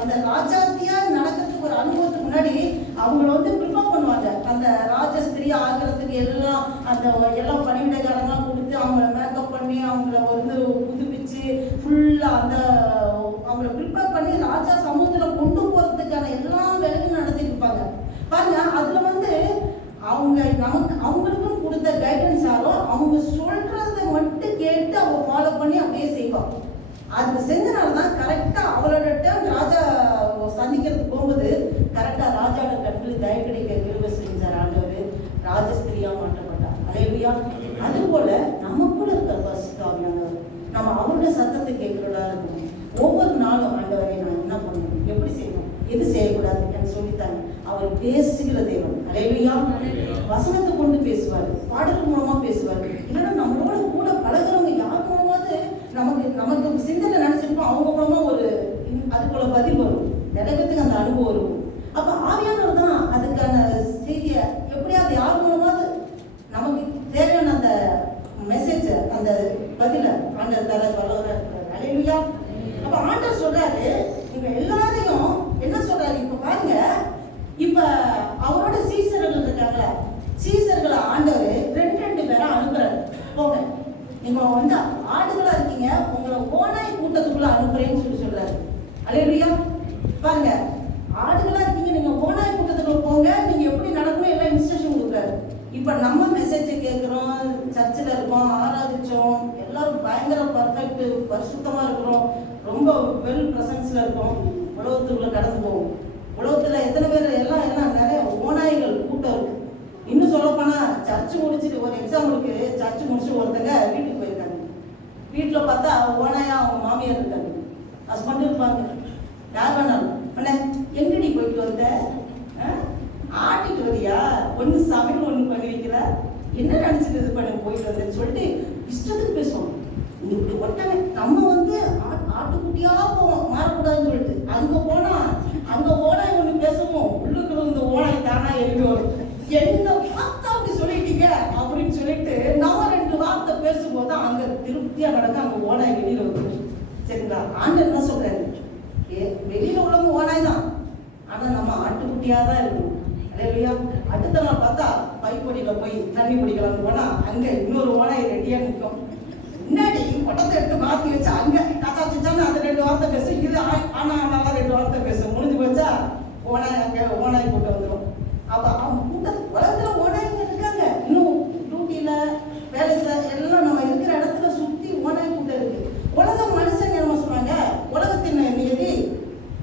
அந்த ராஜாத்தியா நடக்கிறதுக்கு ஒரு அனுபவத்துக்கு முன்னாடி அவங்கள வந்து ப்ரிப்பேர் பண்ணுவாங்க. அந்த ராஜஸ்திரி ஆகிறதுக்கு எல்லாம் அந்த எல்லாம் பணிவிடைக்காரங்களாம் கொடுத்து அவங்கள மேக்கப் பண்ணி அவங்கள வந்து புதுப்பிச்சு ஃபுல்லா அந்த அவங்கள ப்ரிப்பேர் பண்ணி ராஜா சமூகத்துல கொண்டு போறதுக்கான எல்லா வேலையும் நடத்திட்டு இருப்பாங்க. பாருங்க, அதுல வந்து அவங்க நமக்கு அவங்களுக்கும் கொடுத்த கைடன்ஸ் யாரோ அவங்க சொல்றத மட்டும் கேட்டு அவங்க ஃபாலோ பண்ணி அப்படியே செய்வாங்க. அது செஞ்சனாலதான் கரெக்டா அவளோட டேர்ம் ராஜா சந்திக்கிறதுக்கு போகும்போது கரெக்டா ராஜாவோட கண்களில் தய கிடைக்க கிருபை செஞ்சார் ஆண்டவர். ராஜஸ்திரியா மாற்றப்பட்டார். ஹalleluya. அது போல நமக்குள்ள இருக்கிற பரிசுத்தாவியானவர் நம்ம அவருடைய சத்தத்தை கேட்கிறதா இருக்கணும். ஒவ்வொரு நாளும் ஆண்டவரை நான் என்ன பண்ணணும், எப்படி செய்யணும், எது செய்யக்கூடாது என்று சொல்லித்தாங்க. அவர் பேசுகிற தேவன். ஹalleluya. வசனத்தை கொண்டு பேசுவார், பாடல் மூலமா பேசுவார். இல்லைன்னா நம்மளோட கூட பழகிறவங்க யார் மூலமாவது நமக்கு சிந்தனை நினைச்சிருப்போம், அவங்க மூலமா ஒரு அதுக்குள்ள பதில் வரும். நிறைய பேருக்கு அந்த அனுபவம் இருக்கும். அப்ப ஆவியானவர் தான் அதுக்கான செய்தியை எப்படியாவது யார் மூலமாவது நமக்கு தேவையான அந்த மெசேஜ் அந்த பதில ஆண்டவர் தர வல்லவராக இருக்கிறார். ஹalleluya. அப்ப ஆண்டவர் சொல்றாரு, இவங்க எல்லாரையும் என்ன சொல்றாரு, இப்ப பாருங்க, இப்ப அவரோட சீசர்கள் இருக்காங்களா, சீசர்களை ஆண்டவர் ரெண்டு பேரை அனுப்புறாரு. போங்க, நீங்க வந்து ஆடுகளா இருக்கீங்க, உங்களை ஓனாய் கூட்டத்துக்குள்ள அனுப்புறேன்னு சொல்றாரு. ஹalleluya. பாருங்க, ஆடுகளா இருக்கீங்க, நீங்க ஓனாய் கூட்டத்துக்குள்ள போங்க, நீங்க எப்படி நடக்கணும் எல்லாம் இன்ஸ்ட்ரக்ஷன் கொடுக்குறாரு. இப்ப நம்ம மெசேஜை கேட்கிறோம், சர்ச்சில் இருக்கோம், ஆராதிச்சோம், எல்லாரும் பயங்கர பர்ஃபெக்ட் பரிசுத்தமா இருக்கிறோம், ரொம்ப வெல் பிரசன்ஸ்ல இருக்கோம். உலகத்துக்குள்ள கடந்து போவோம். உலகத்துல எத்தனை பேர் எல்லாம் நிறைய ஓநாய்கள் கூட்டம் இருக்கு. இன்னும் சொல்ல போனா சர்ச்சு முடிச்சுட்டு ஒரு எக்ஸாம்பிளுக்கு சர்ச்சு முடிச்சு ஒருத்தங்க வீட்டுக்கு போயிருக்காங்க. வீட்டுல பார்த்தா ஓனாயா அவங்க மாமியார் இருக்காங்க, ஹஸ்பண்ட் இருப்பாங்க, யார் வேணாலும். அண்ணா எங்கடி போயிட்டு வந்த, ஆட்டிட்டு வரியா, ஒன்று சமையல் ஒன்று பண்ணி வைக்கிற, என்ன நினைச்சிட்டு இது பண்ண போயிட்டு வந்தேன்னு சொல்லிட்டு இஷ்டத்துக்கு பேசுவோம். இப்படி ஒட்டனை நம்ம வந்து ஆட்டுக்குட்டியா போவோம், மாறக்கூடாதுன்னு சொல்லிட்டு அங்க போனா அங்க ஓனாய் ஒண்ணு பேசுவோம், உள்ளுக்குள்ள இந்த ஓனாய் தானா எழுதி வரும். என்ன பார்த்தா அப்படி சொல்லிட்டீங்க அப்படின்னு சொல்லிட்டு நம்ம ரெண்டு வார்த்தை பேசும்போது அங்க திருப்தியா நடக்க அங்க ஓனாய் வெளியில வரும். சரிங்களா? ஆண்டவர் என்ன சொல்றாரு, வெளியில உள்ளவங்க ஓனாய் தான், ஆனா நம்ம ஆட்டுக்குட்டியா தான் இருக்கணும். ஹalleluya. அடுத்த நாள் பார்த்தா பைப்பொடியில போய் தண்ணி குடிக்கலாம்னு போனா அங்க இன்னொரு ஓனாய் ரெடியா நிற்கும். முன்னாடி பட்டத்தை எடுத்து மாற்றி வச்சு அங்க காத்தா வச்சான்னு அந்த ரெண்டு வார்த்தை பேசும், இது ஆனா ஆனாலாம் ரெண்டு வார்த்தை பேசும். முடிஞ்சு போச்சா, ஓனாய் அங்க ஓனாய் கூட்டம் வந்துடும். அப்ப அவங்க கூட்டத்துக்கு உலகத்துல ஓனாய்ங்க இருக்காங்க, இன்னும் டியூட்டியில வேலை எல்லாம் நம்ம இருக்கிற இடத்துல சுத்தி ஓனாய் கூட்டம் இருக்கு. உலக மனுஷன் என்ன சொன்னாங்க, உலகத்தின் நியதி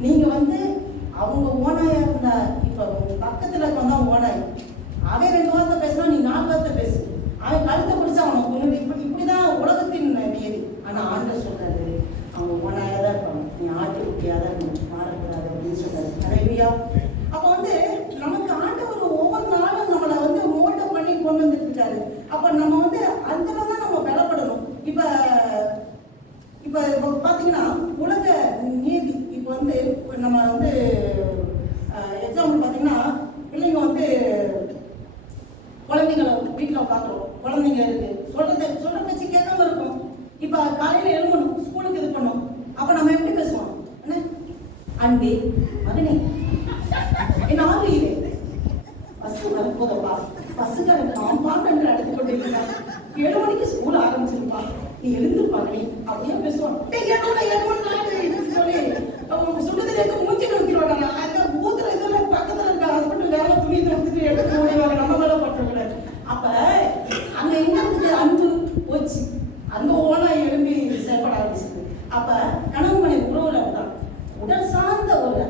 நீங்க வந்து அவங்க ஓனாயா இருந்தா இப்ப பக்கத்துல இருக்கவங்க தான் ஓனாய். அவன் ரெண்டு வார்த்தை பேசுனா நீ 4 வார்த்தை பேசு, அவன் கழுத்தை பிடிச்சா அவனுக்கு இப்படிதான் உலகத்தின் நியதி. ஆனா ஆண்டவர் சொல்றாரு, அவங்க ஓனாயா தான் இருப்பாங்க, நீ ஆட்டுக்குட்டியா தான் இருக்கணும், மாறக்கூடாது அப்படின்னு சொல்றாரு. ஹalleluya. அப்ப வந்து நமக்கு ஆண்டவர் ஒவ்வொரு நாளும் நம்மளை வந்து மோல்ட பண்ணி கொண்டு வந்துட்டு இருக்காரு. அப்ப நம்ம வந்து அதுலதான் நம்ம பலப்படணும். இப்ப பாத்தீங்கன்னா உலக நீதி இப்ப வந்து நம்ம வந்து எக்ஸாம்பிள் பாத்தீங்கன்னா பிள்ளைங்க வந்து குழந்தைங்களை வீட்டுல பாக்குறோம், குழந்தைங்க இருக்கு, சொல்ற பேச்சு கேட்காம இருக்கும். இப்ப காலையில எழும்பணும், ஸ்கூலுக்கு இது பண்ணும். அப்ப நம்ம எப்படி பேசுவோம், என்ன அன்பே மகனே என்ன ஆகுது, பஸ் வரப்போதப்பா, பஸ்ஸுக்கார பாம்பான் என்று அழைத்து கொண்டிருக்கிறாங்க, 7 மணிக்கு ஸ்கூல் ஆரம்பிச்சிருப்பா, நீ எழுந்திருப்பாங்க அப்படியே பேசுவான். சொல்லி சொல்லுறது எடுத்து மூச்சு நோக்கிடுவாங்க. அந்த ஊத்துல இதுல பக்கத்துல இருக்க ஹாஸ்பிட்டல் வேலை துணி எடுத்துட்டு எடுத்து ஓடிவாங்க, நம்ம வேலை பண்றவங்க. அப்ப அங்க என்ன இருக்குது, அன்பு போச்சு, அங்க ஓனா எழுப்பி செயல்பட ஆரம்பிச்சது. அப்ப கணவன் மனைவி உறவுல தான் உடல் சார்ந்த ஒரு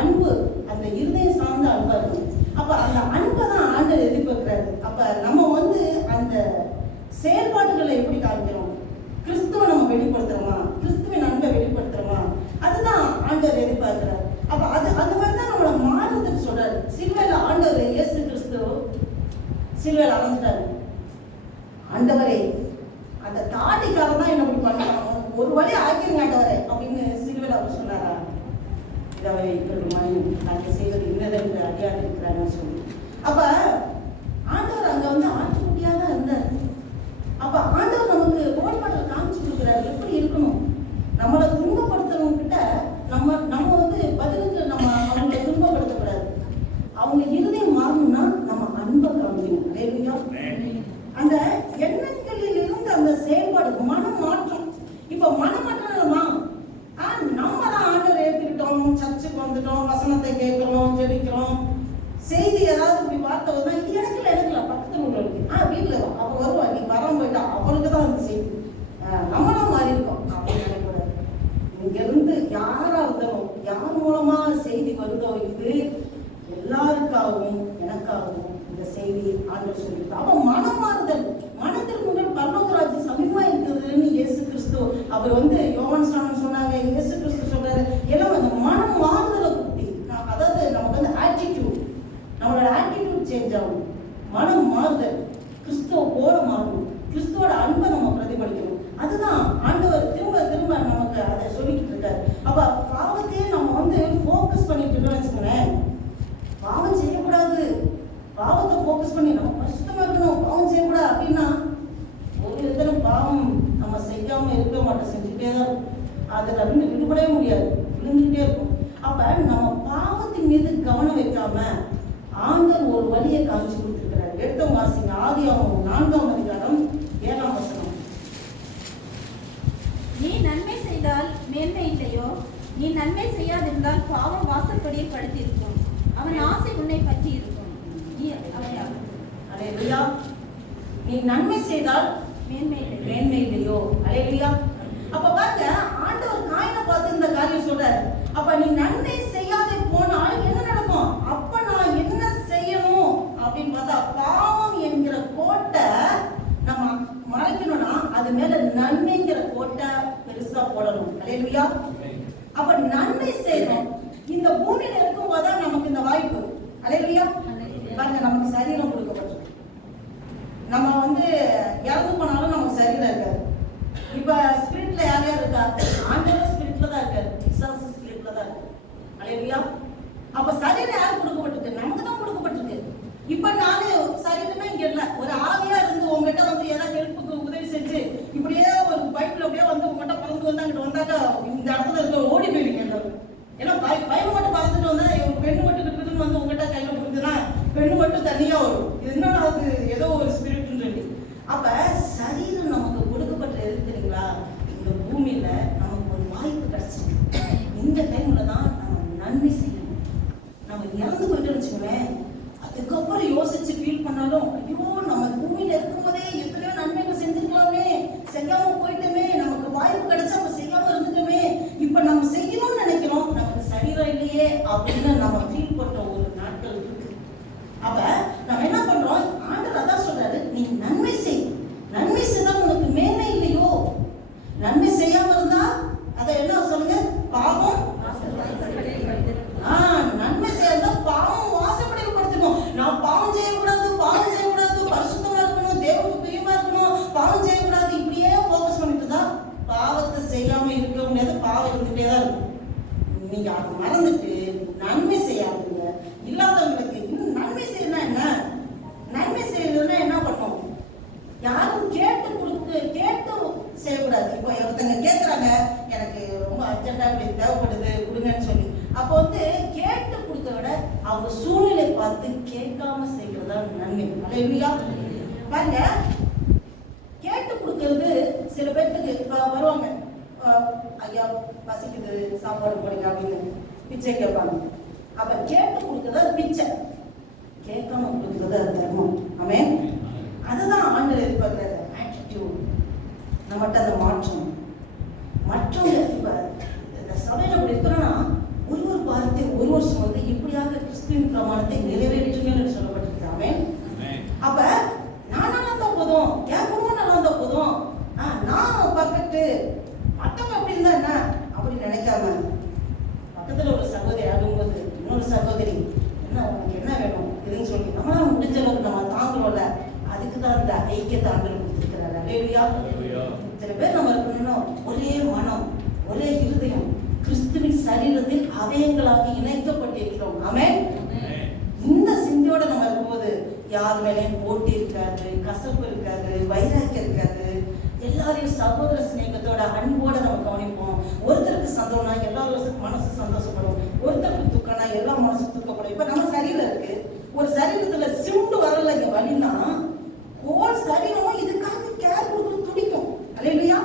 அன்பு, அந்த இருதயம் சார்ந்த அன்பா இருக்கும். அப்ப அந்த அன்பை தான் ஆண்டவர் எதிர்பார்க்கிறாரு. அப்ப நம்ம வந்து அந்த செயல்பாடுகளை எப்படி காமிக்கிறோம், கிறிஸ்துவ நம்ம வெளிப்படுத்துறோமா, கிறிஸ்துவின் அன்பை வெளிப்படுத்துறோமா, அதுதான் ஆண்டவர் எதிர்பார்க்கிறார். அப்ப அது மாதிரி தான் நம்மளை மாறுறதுன்னு சொல்றாரு. சிலுவையில ஆண்டவர் இயேசு கிறிஸ்து சிலுவையில அலைஞ்சிட்டாரு. ஆண்டவரே அந்த தாடிக்காரன் தான் என்ன இப்படி பண்ணாங்க, ஒரு வழி ஆக்கிருங்க ஆண்டவரே அப்படின்னு சிலுவையில் அவர் சொன்னாரா? இதை இப்படி நாங்கள் செய்வது இன்னதென்று அறியாது இருக்கிறாங்கன்னு சொல்லி. அப்ப ஆண்டவர் அங்க வந்து ஆட்டுக்குட்டியாக தான் இருந்தார். அப்ப ஆண்டவர் நமக்கு ரோல் மாடல் காமிச்சு கொடுக்குறாரு எப்படி இருக்கணும். நம்மளை துன்பப்படுத்துறவங்க கிட்ட நம்ம வந்து பதிலுக்கு நம்ம அவங்களை துன்பப்படுத்தக்கூடாது. அவங்க இருதயம் மாறணும்னா நம்ம அன்பை காமிக்கணும். அல்லேலூயா. அந்த எண்ணங்களில் இருந்து அந்த செயல்பாடு மனம் மாற்றம். இப்ப மனம் மாற்றணுமா? நம்ம தான் ஆண்டவர் ஏற்றுக்கிட்டோம், சர்ச்சுக்கு வந்துட்டோம், வசனத்தை கேட்கிறோம், ஜெபிக்கிறோம், செய்தி ஏதாவது இப்படி பார்த்தவங்க இது எனக்குல பக்கத்துல உள்ளவங்களுக்கு வீட்டுல அவ வருவா, நீ வராம போயிட்டா அவளுக்கு தான் அந்த செய்தி. நம்மளும் மாறி இருக்கோம் அப்படின்னு நினைக்கூடாது. இங்க இருந்து யாரா இருந்தாலும் யார் மூலமா செய்தி வருதோ இது எல்லாருக்காகவும் எனக்காகவும் இந்த செய்தி ஆண்டவர் சொல்லியிருக்கு. அப்ப மனம் மாறுதல், மனத்திற்கு முன்னாடி பரலோக ராஜ்யம் சமீபமா இருக்குதுன்னு இயேசு கிறிஸ்து அவர் வந்து யோவான் ஸ்நானன் சொன்னாங்க, இயேசு கிறிஸ்து சொல்றாரு. எல்லாம் அந்த மனம் மாறுதலை பத்தி, அதாவது நமக்கு வந்து ஆட்டிடியூட், நம்மளோட ஆட்டிடியூட் சேஞ்ச் ஆகும். மனம் மாறுதல், கிறிஸ்துவ போல மாறணும், கிறிஸ்துவோட அன்பை நம்ம பிரதிபலிக்கணும். அதுதான் ஆண்டவர் திரும்ப திரும்ப நமக்கு அதை சொல்லிக்கிட்டு இருக்காரு. அப்ப பாவத்தையே நம்ம வந்து ஃபோக்கஸ் பண்ணிட்டு இருக்கோம்னு வச்சுக்கோங்களேன். பாவம் செய்யக்கூடாது, பாவத்தை ஃபோக்கஸ் பண்ணி நம்ம கஷ்டமா இருக்கணும், பாவம் செய்யக்கூடாது அப்படின்னா ஒரு விதத்துல பாவம் நம்ம செய்யாம இருக்க மாட்டோம், செஞ்சுட்டே தான் இருக்கும். அதுல இருந்து விடுபடவே முடியாது, விழுந்துகிட்டே இருக்கும். அப்ப நம்ம பாவத்தின் மீது கவனம் வைக்காம ஆண்டவர் ஒரு வழியை காமிச்சு கொடுத்துருக்கிறார். எடுத்தவங்க வாசிங்க, ஆதியாகமம் 4ஆம் அதிகாரம் 7ஆம் வசனம். நீ நன்மை செய்தால் மேன்மை இல்லையோ? நீ நன்மை செய்யாதிருந்தால் பாவம் வாசற்படியில் படுத்திருக்கும், அவன் ஆசை உன்னை பற்றி இருக்கும். அல்லேலூயா. நீ நன்மை செய்தால் மேன்மை இல்லையோ? அல்லேலூயா. அப்ப பாருங்க, ஆண்டவர் காயினை பார்த்து இந்த காரியம் சொல்றாரு. அப்ப நீ நன்மை செய்யாதே போனால் என்ன நடக்கும்? அப்ப நான் என்ன செய்யணும் அப்படின்னு பார்த்தா, பாவம் என்கிற கோட்டை நம்ம மறைக்கணும்னா அது மேல நன்மைங்கிற கோட்டை பெருசா போடணும். அல்லேலூயா. அப்ப நன்மை செய்யணும். இந்த பூமியில இருக்கும் போதுதான் நமக்கு இந்த வாய்ப்பு. அல்லேலூயா. பாருங்க, நமக்கு சரீரம் கொடுக்கப்பட்டிருக்கு. நம்ம வந்து இறந்து போனாலும் நமக்கு சரீரம் இருக்காது. இப்ப ஸ்பிரிட்ல யார் யார் இருக்கா? ஆண்டவர் ஸ்பிரிட்ல தான் இருக்காரு, பிசாசு ஸ்பிரிட்ல தான் இருக்கு. அல்லேலூயா. அப்ப சரீரம் யார் கொடுக்கப்பட்டிருக்கு? நமக்கு தான் கொடுக்கப்பட்டிருக்கு. இப்ப நானு சரீரமே இங்க இல்ல, ஒரு ஆவியா இருந்து உங்ககிட்ட வந்து ஏதாவது ஹெல்ப்புக்கு உதவி செஞ்சு இப்படியே ஒரு பைப்ல அப்படியே வந்து உங்ககிட்ட பறந்து வந்து அங்கிட்ட வந்தாக்கா இந்த இடத்துல இருக்க ஓடி போயிடுங்க எல்லாரும். ஏன்னா பைப் மட்டும் பறந்துட்டு வந்தா பெண்ணு மட்டும் கிட்டுன்னு வந்து உங்ககிட்ட கையில கொடுத்துனா பெண்ணு மட்டும் தனியா வரும். இது என்னன்னா அது ஏதோ ஒரு ஸ்பிரிட்னு சொல்லி. அப்ப சரீரம் நமக்கு கொடுக்கப்பட்ட எது தெரியுங்களா? இந்த பூமியில நமக்கு ஒரு வாய்ப்பு கிடைச்சிருக்கு. இந்த டைம்ல தான் நம்ம நன்மை செய்யணும். நம்ம இறந்து போயிட்டு வச்சுக்கோங்களேன், அதுக்கப்புறம் யோசிச்சு ஃபீல் பண்ணாலும் ஐயோ நம்ம பூமியில இருக்கும்போதே எத்தனையோ நன்மைகள் செஞ்சிருக்கலாமே, செய்யாம போயிட்டோமே, நமக்கு வாய்ப்பு கிடைச்சா நம்ம செய்யாம இருந்துட்டோமே, இப்ப நம்ம செய்யணும்னு நினைக்கிறோம், நமக்கு சரீரம் இல்லையே அப்படின்னு நம்ம ஃபீல் பண்ற ஒரு நாட்கள் இருக்கு. அப்ப நம்ம என்ன பண்றோம்? ஆண்டவர் அதான் சொல்றாரு, நீ நன்மை செய். நன்மை செய்தா உனக்கு மேன்மை இல்லையோ? நன்மை செய்யாம இருந்தா அதை என்ன சொல்லுங்க? பாவம். நன்மை செய்யறதா பாவம் வாசப்படியில் படுத்தணும். நான் பாவம் செய்யக்கூடாது, பாவம் செய்யக்கூடாது, பரிசுத்தமா இருக்கணும், தேவனுக்கு பிரியமா இருக்கணும், பாவம் செய்யக்கூடாது, இப்படியே போக்கஸ் பண்ணிட்டு தான் பாவத்தை செய்யாம இருக்க முடியாது. பாவம் இருந்துட்டே தான் இருக்கும். நீங்க அதை மறந்துட்டு நன்மை செய்யாதுங்க. இல்லாதவங்களுக்கு இன்னும் நன்மை செய்யணும்னா என்ன? நன்மை செய்யறதுன்னா என்ன பண்ணும்? யாரும் கேட்டு செய்யக்கூடாது. இப்போ ஒருத்தங்க கேட்குறாங்க, எனக்கு ரொம்ப அர்ஜென்டா இப்படி தேவைப்படுது கொடுங்கன்னு சொல்லி, அப்போ வந்து கேட்டு கொடுத்த விட அவங்க சூழ்நிலை பார்த்து கேட்காம செய்யறதா நன்மை. அல்லேலூயா. பாருங்க, கேட்டு கொடுக்கறது சில பேர்த்துக்கு இப்போ வருவாங்க, ஐயா பசிக்குது சாப்பாடு போடுங்க அப்படின்னு பிச்சை கேட்பாங்க. அப்ப கேட்டு கொடுக்கறது அது பிச்சை, கேட்காம கொடுக்கறது அது தர்மம். ஆமென். அதுதான் ஆண்டவர் எதிர்பார்க்கிறாரு. ஆட்டிடியூட் நம்மகிட்ட அந்த மாற்றம். மற்றவங்க இப்ப இந்த சபையில அப்படி இருக்கிறோம்னா ஒரு வாரத்தை ஒரு வருஷம் வந்து இப்படியாக கிறிஸ்துவின் பிரமாணத்தை நிறைவேற்றுங்கன்னு சொல்லப்பட்டிருக்கு. ஆமென். அப்ப நான் நல்லா இருந்தா போதும், என் குடும்பம் நல்லா இருந்தா போதும், நான் பர்ஃபெக்ட், மற்றவங்க அப்படி இருந்தா என்ன அப்படி நினைக்காம, பக்கத்துல ஒரு சகோதரி ஆகும்போது இன்னொரு சகோதரி என்ன உனக்கு என்ன வேணும் இதுன்னு சொல்லி நம்மளால முடிஞ்ச அளவுக்கு நம்ம தாங்குறோம்ல, அதுக்கு தான் இந்த ஐக்கியத்தை ஆண்டவர் கொடுத்திருக்கிறாரு. அல்லேலூயா. இத்தனை பேர் நம்ம இருக்கணும்னா ஒரே மனம், ஒரே இருதயம், கிறிஸ்துவின் சரீரத்தில் அவயங்களாக இணைக்கப்பட்டிருக்கிறோம். ஆமென். இந்த சிந்தையோட நம்ம இருக்கும்போது யார் மேலேயும் போட்டி இருக்காது, கசப்பு இருக்காது, வைராக்கியம் இருக்காது. எல்லாரையும் சகோதர சிநேகத்தோட அன்போட நம்ம கவனிப்போம். ஒருத்தருக்கு சந்தோஷம்னா எல்லாரும் மனசு சந்தோஷப்படும், ஒருத்தருக்கு துக்கம்னா எல்லா மனசு துக்கப்படும். இப்ப நம்ம சரீரம் இருக்கு, ஒரு சரீரத்துல சிண்டு வரல இங்க வலினா ஹோல் சரீரமும் இதுக்காக கேர் கொடுத்து துடிக்கும். அல்லேலூயா.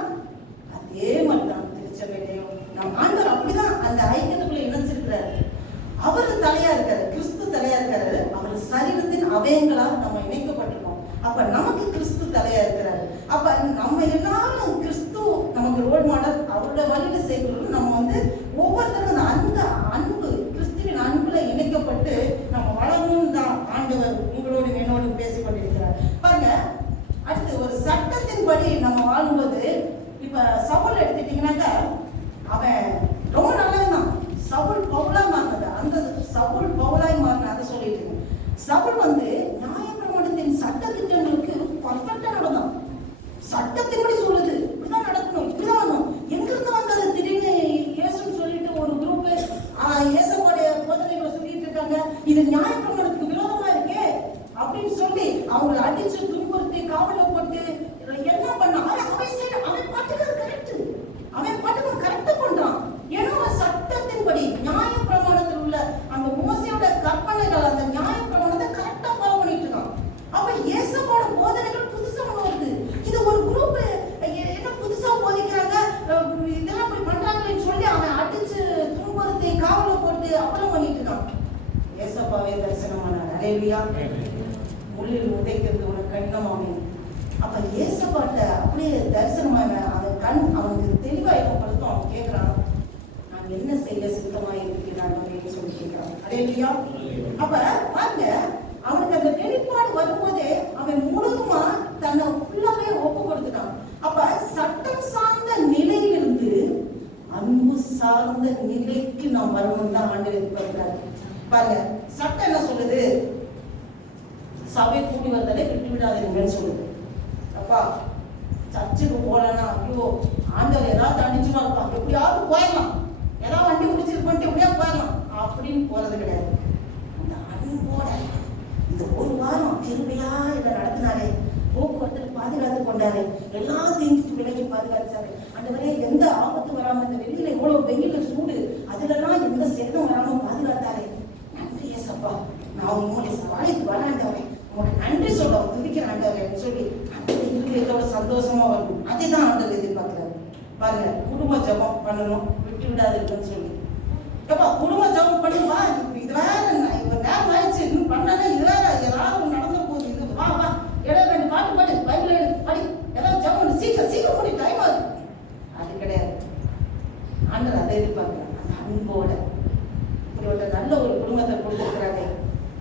அதே மாதிரி தான் திருச்சபையிலையும் நம் ஆண்டவர் அப்படிதான் அந்த ஐக்கியத்துக்குள்ள இணைச்சிருக்கிறாரு. அவரு தலையா இருக்காரு, கிறிஸ்து தலையா இருக்காரு. அவர் சரீரத்தின் அவயங்களா நம்ம இணைக்கப்பட்டிருக்கோம். அப்ப நமக்கு கிறிஸ்து தலையா இருக்கிறாரு. அப்ப நம்ம எல்லாரும் கிறிஸ்து நமக்கு ரோல் மாடல், அவரோட வழியில சேர்க்கணும். நம்ம ஒவ்வொருத்தரும் அந்த அன்பு, கிறிஸ்துவின் அன்புல இணைக்கப்பட்டு நம்ம வளரணும் தான் ஆண்டவர் உங்களோடு என்னோடு பேசிக் கொண்டிருக்கிறார். பாருங்க, அடுத்து ஒரு சட்டத்தின்படி நம்ம வாழும்போது, இப்ப சவுல் எடுத்துட்டீங்கன்னாக்கா அவன் ரொம்ப நல்லதுதான். சவுல் பவுலாய் மாறினது, அந்த சவுல் பவுலாய் மாறின அதை சொல்லிட்டு சவுல் நியாயப்பிரமாணத்தின் சட்ட திட்டங்களுக்கு பர்ஃபெக்டா நடந்தான். சட்டத்தின்படி சொல்லுது இப்படிதான் நடக்கணும், இப்படிதான் வரணும். எங்கிருந்து வந்தது திடீர்னு இயேசுன்னு சொல்லிட்டு ஒரு குரூப் இயேசுவோடைய போதனைகளை சொல்லிட்டு இருக்காங்க, இது நியாயப்பிரமாணத்துக்கு விரோதமா இருக்கே அப்படின்னு சொல்லி அவங்களை அடிச்சு துன்புறுத்தி காவல போட்டு எல்லாம் பண்ண. அவன் பாட்டுக்கு கரெக்ட், அவன் பாட்டுக்கு கரெக்டா பண்றான். ஏன்னா சட்டத்தின்படி நியாயப்பிரமாணத்தில் உள்ள அந்த மோசையோட கற்பனைகள், அந்த நியாயப்பிரமாணத்தை கரெக்டா ஃபாலோ பண்ணிட்டு இருக்கான். அப்ப இயேசுவோட போதனைகள் புதுசா வருது. இது ஒரு குரூப் என்ன புதுசா போதிக்கிறாங்க, இதெல்லாம் இப்படி பண்றாங்கன்னு சொல்லி அவன் அடிச்சு துன்புறுத்தி காவல போட்டு அப்புறம் பண்ணிட்டு இருக்கான். இயேசப்பாவே தரிசனமானார். அல்லேலூயா. முள்ளில் உதைக்கிறது உனக்கு கடினமாமே. அப்ப இயேசப்பாட்ட அப்படியே தரிசனமான அந்த கண் அவனுக்கு தெளிவா ஏற்படுத்தும். அவன் கேட்கிறான், நான் என்ன செய்ய சித்தமாக இருக்கிறான் அப்படின்னு சொல்லி கேட்கிறான். அல்லேலூயா. அப்ப பாருங்க, அவனுக்கு அந்த வெளிப்பாடு வரும்போதே அவன் முழுதுமா தன்னை ஃபுல்லாவே ஒப்பு கொடுத்துட்டான். அப்ப சட்டம் சார்ந்த நிலையிலிருந்து அன்பு சார்ந்த நிலைக்கு நாம் வரணும் தான் ஆண்டவர் எதிர்பார்க்கிறார். பாருங்க, சட்டம் என்ன சொல்லுது? சபை கூட்டி வந்தாலே விட்டு விடாதீங்கன்னு சொல்லுது. அப்பா சர்ச்சுக்கு போலன்னா ஐயோ ஆண்டவர் ஏதாவது தண்டிச்சுமா இருப்பா, எப்படியாவது போயிடலாம், ஏதாவது வண்டி பிடிச்சிட்டு பண்ணிட்டு எப்படியாவது போயிடலாம் அப்படின்னு போறது கிடையாது. அந்த அன்போட இந்த ஒரு வாரம் திருமையா இதை நடத்தினாரே, போக்குவரத்துல பாதுகாத்து கொண்டாரு, எல்லாம் தெரிஞ்சுட்டு விலைக்கு பாதுகாத்தாரு. அந்த வரைய எந்த ஆபத்து வராம, இந்த வெளியில எவ்வளவு வெயில சூடு, அதுலலாம் எந்த சேதம் வராம பாதுகாத்தாரு. நன்றி ஏசப்பா, நான் உங்களுடைய சவாலுக்கு வராண்டவரே, உங்களுக்கு நன்றி சொல்ல துதிக்கிற ஆண்டவரேன்னு சொல்லி அந்த இருதயத்தோட சந்தோஷமா வரணும். அதுதான் ஆண்டவர் எதிர்பார்க்கிறாரு. பாருங்க, குடும்ப ஜபம் பண்ணணும், விட்டு விடாது இருக்குன்னு சொல்லி. எப்பா குடும்ப ஜபம் பண்ணுவா, இது வேற இப்ப நேரம் ஆயிடுச்சு, இன்னும் பண்ணனா இது வேற ஏதாவது நடந்து போகுது, இது வா வா ஏதாவது ரெண்டு பாட்டு பாடு, பைபிள் எடு படி, ஏதாவது ஜபம் சீக்கிரம் சீக்கிரம் பண்ணி டைம் ஆகுது. அது கிடையாது. ஆண்டவர் அதை எதிர்பார்க்கிறார். அந்த அன்போட இப்படிப்பட்ட நல்ல ஒரு குடும்பத்தை கொடுத்துருக்கிறாங்க,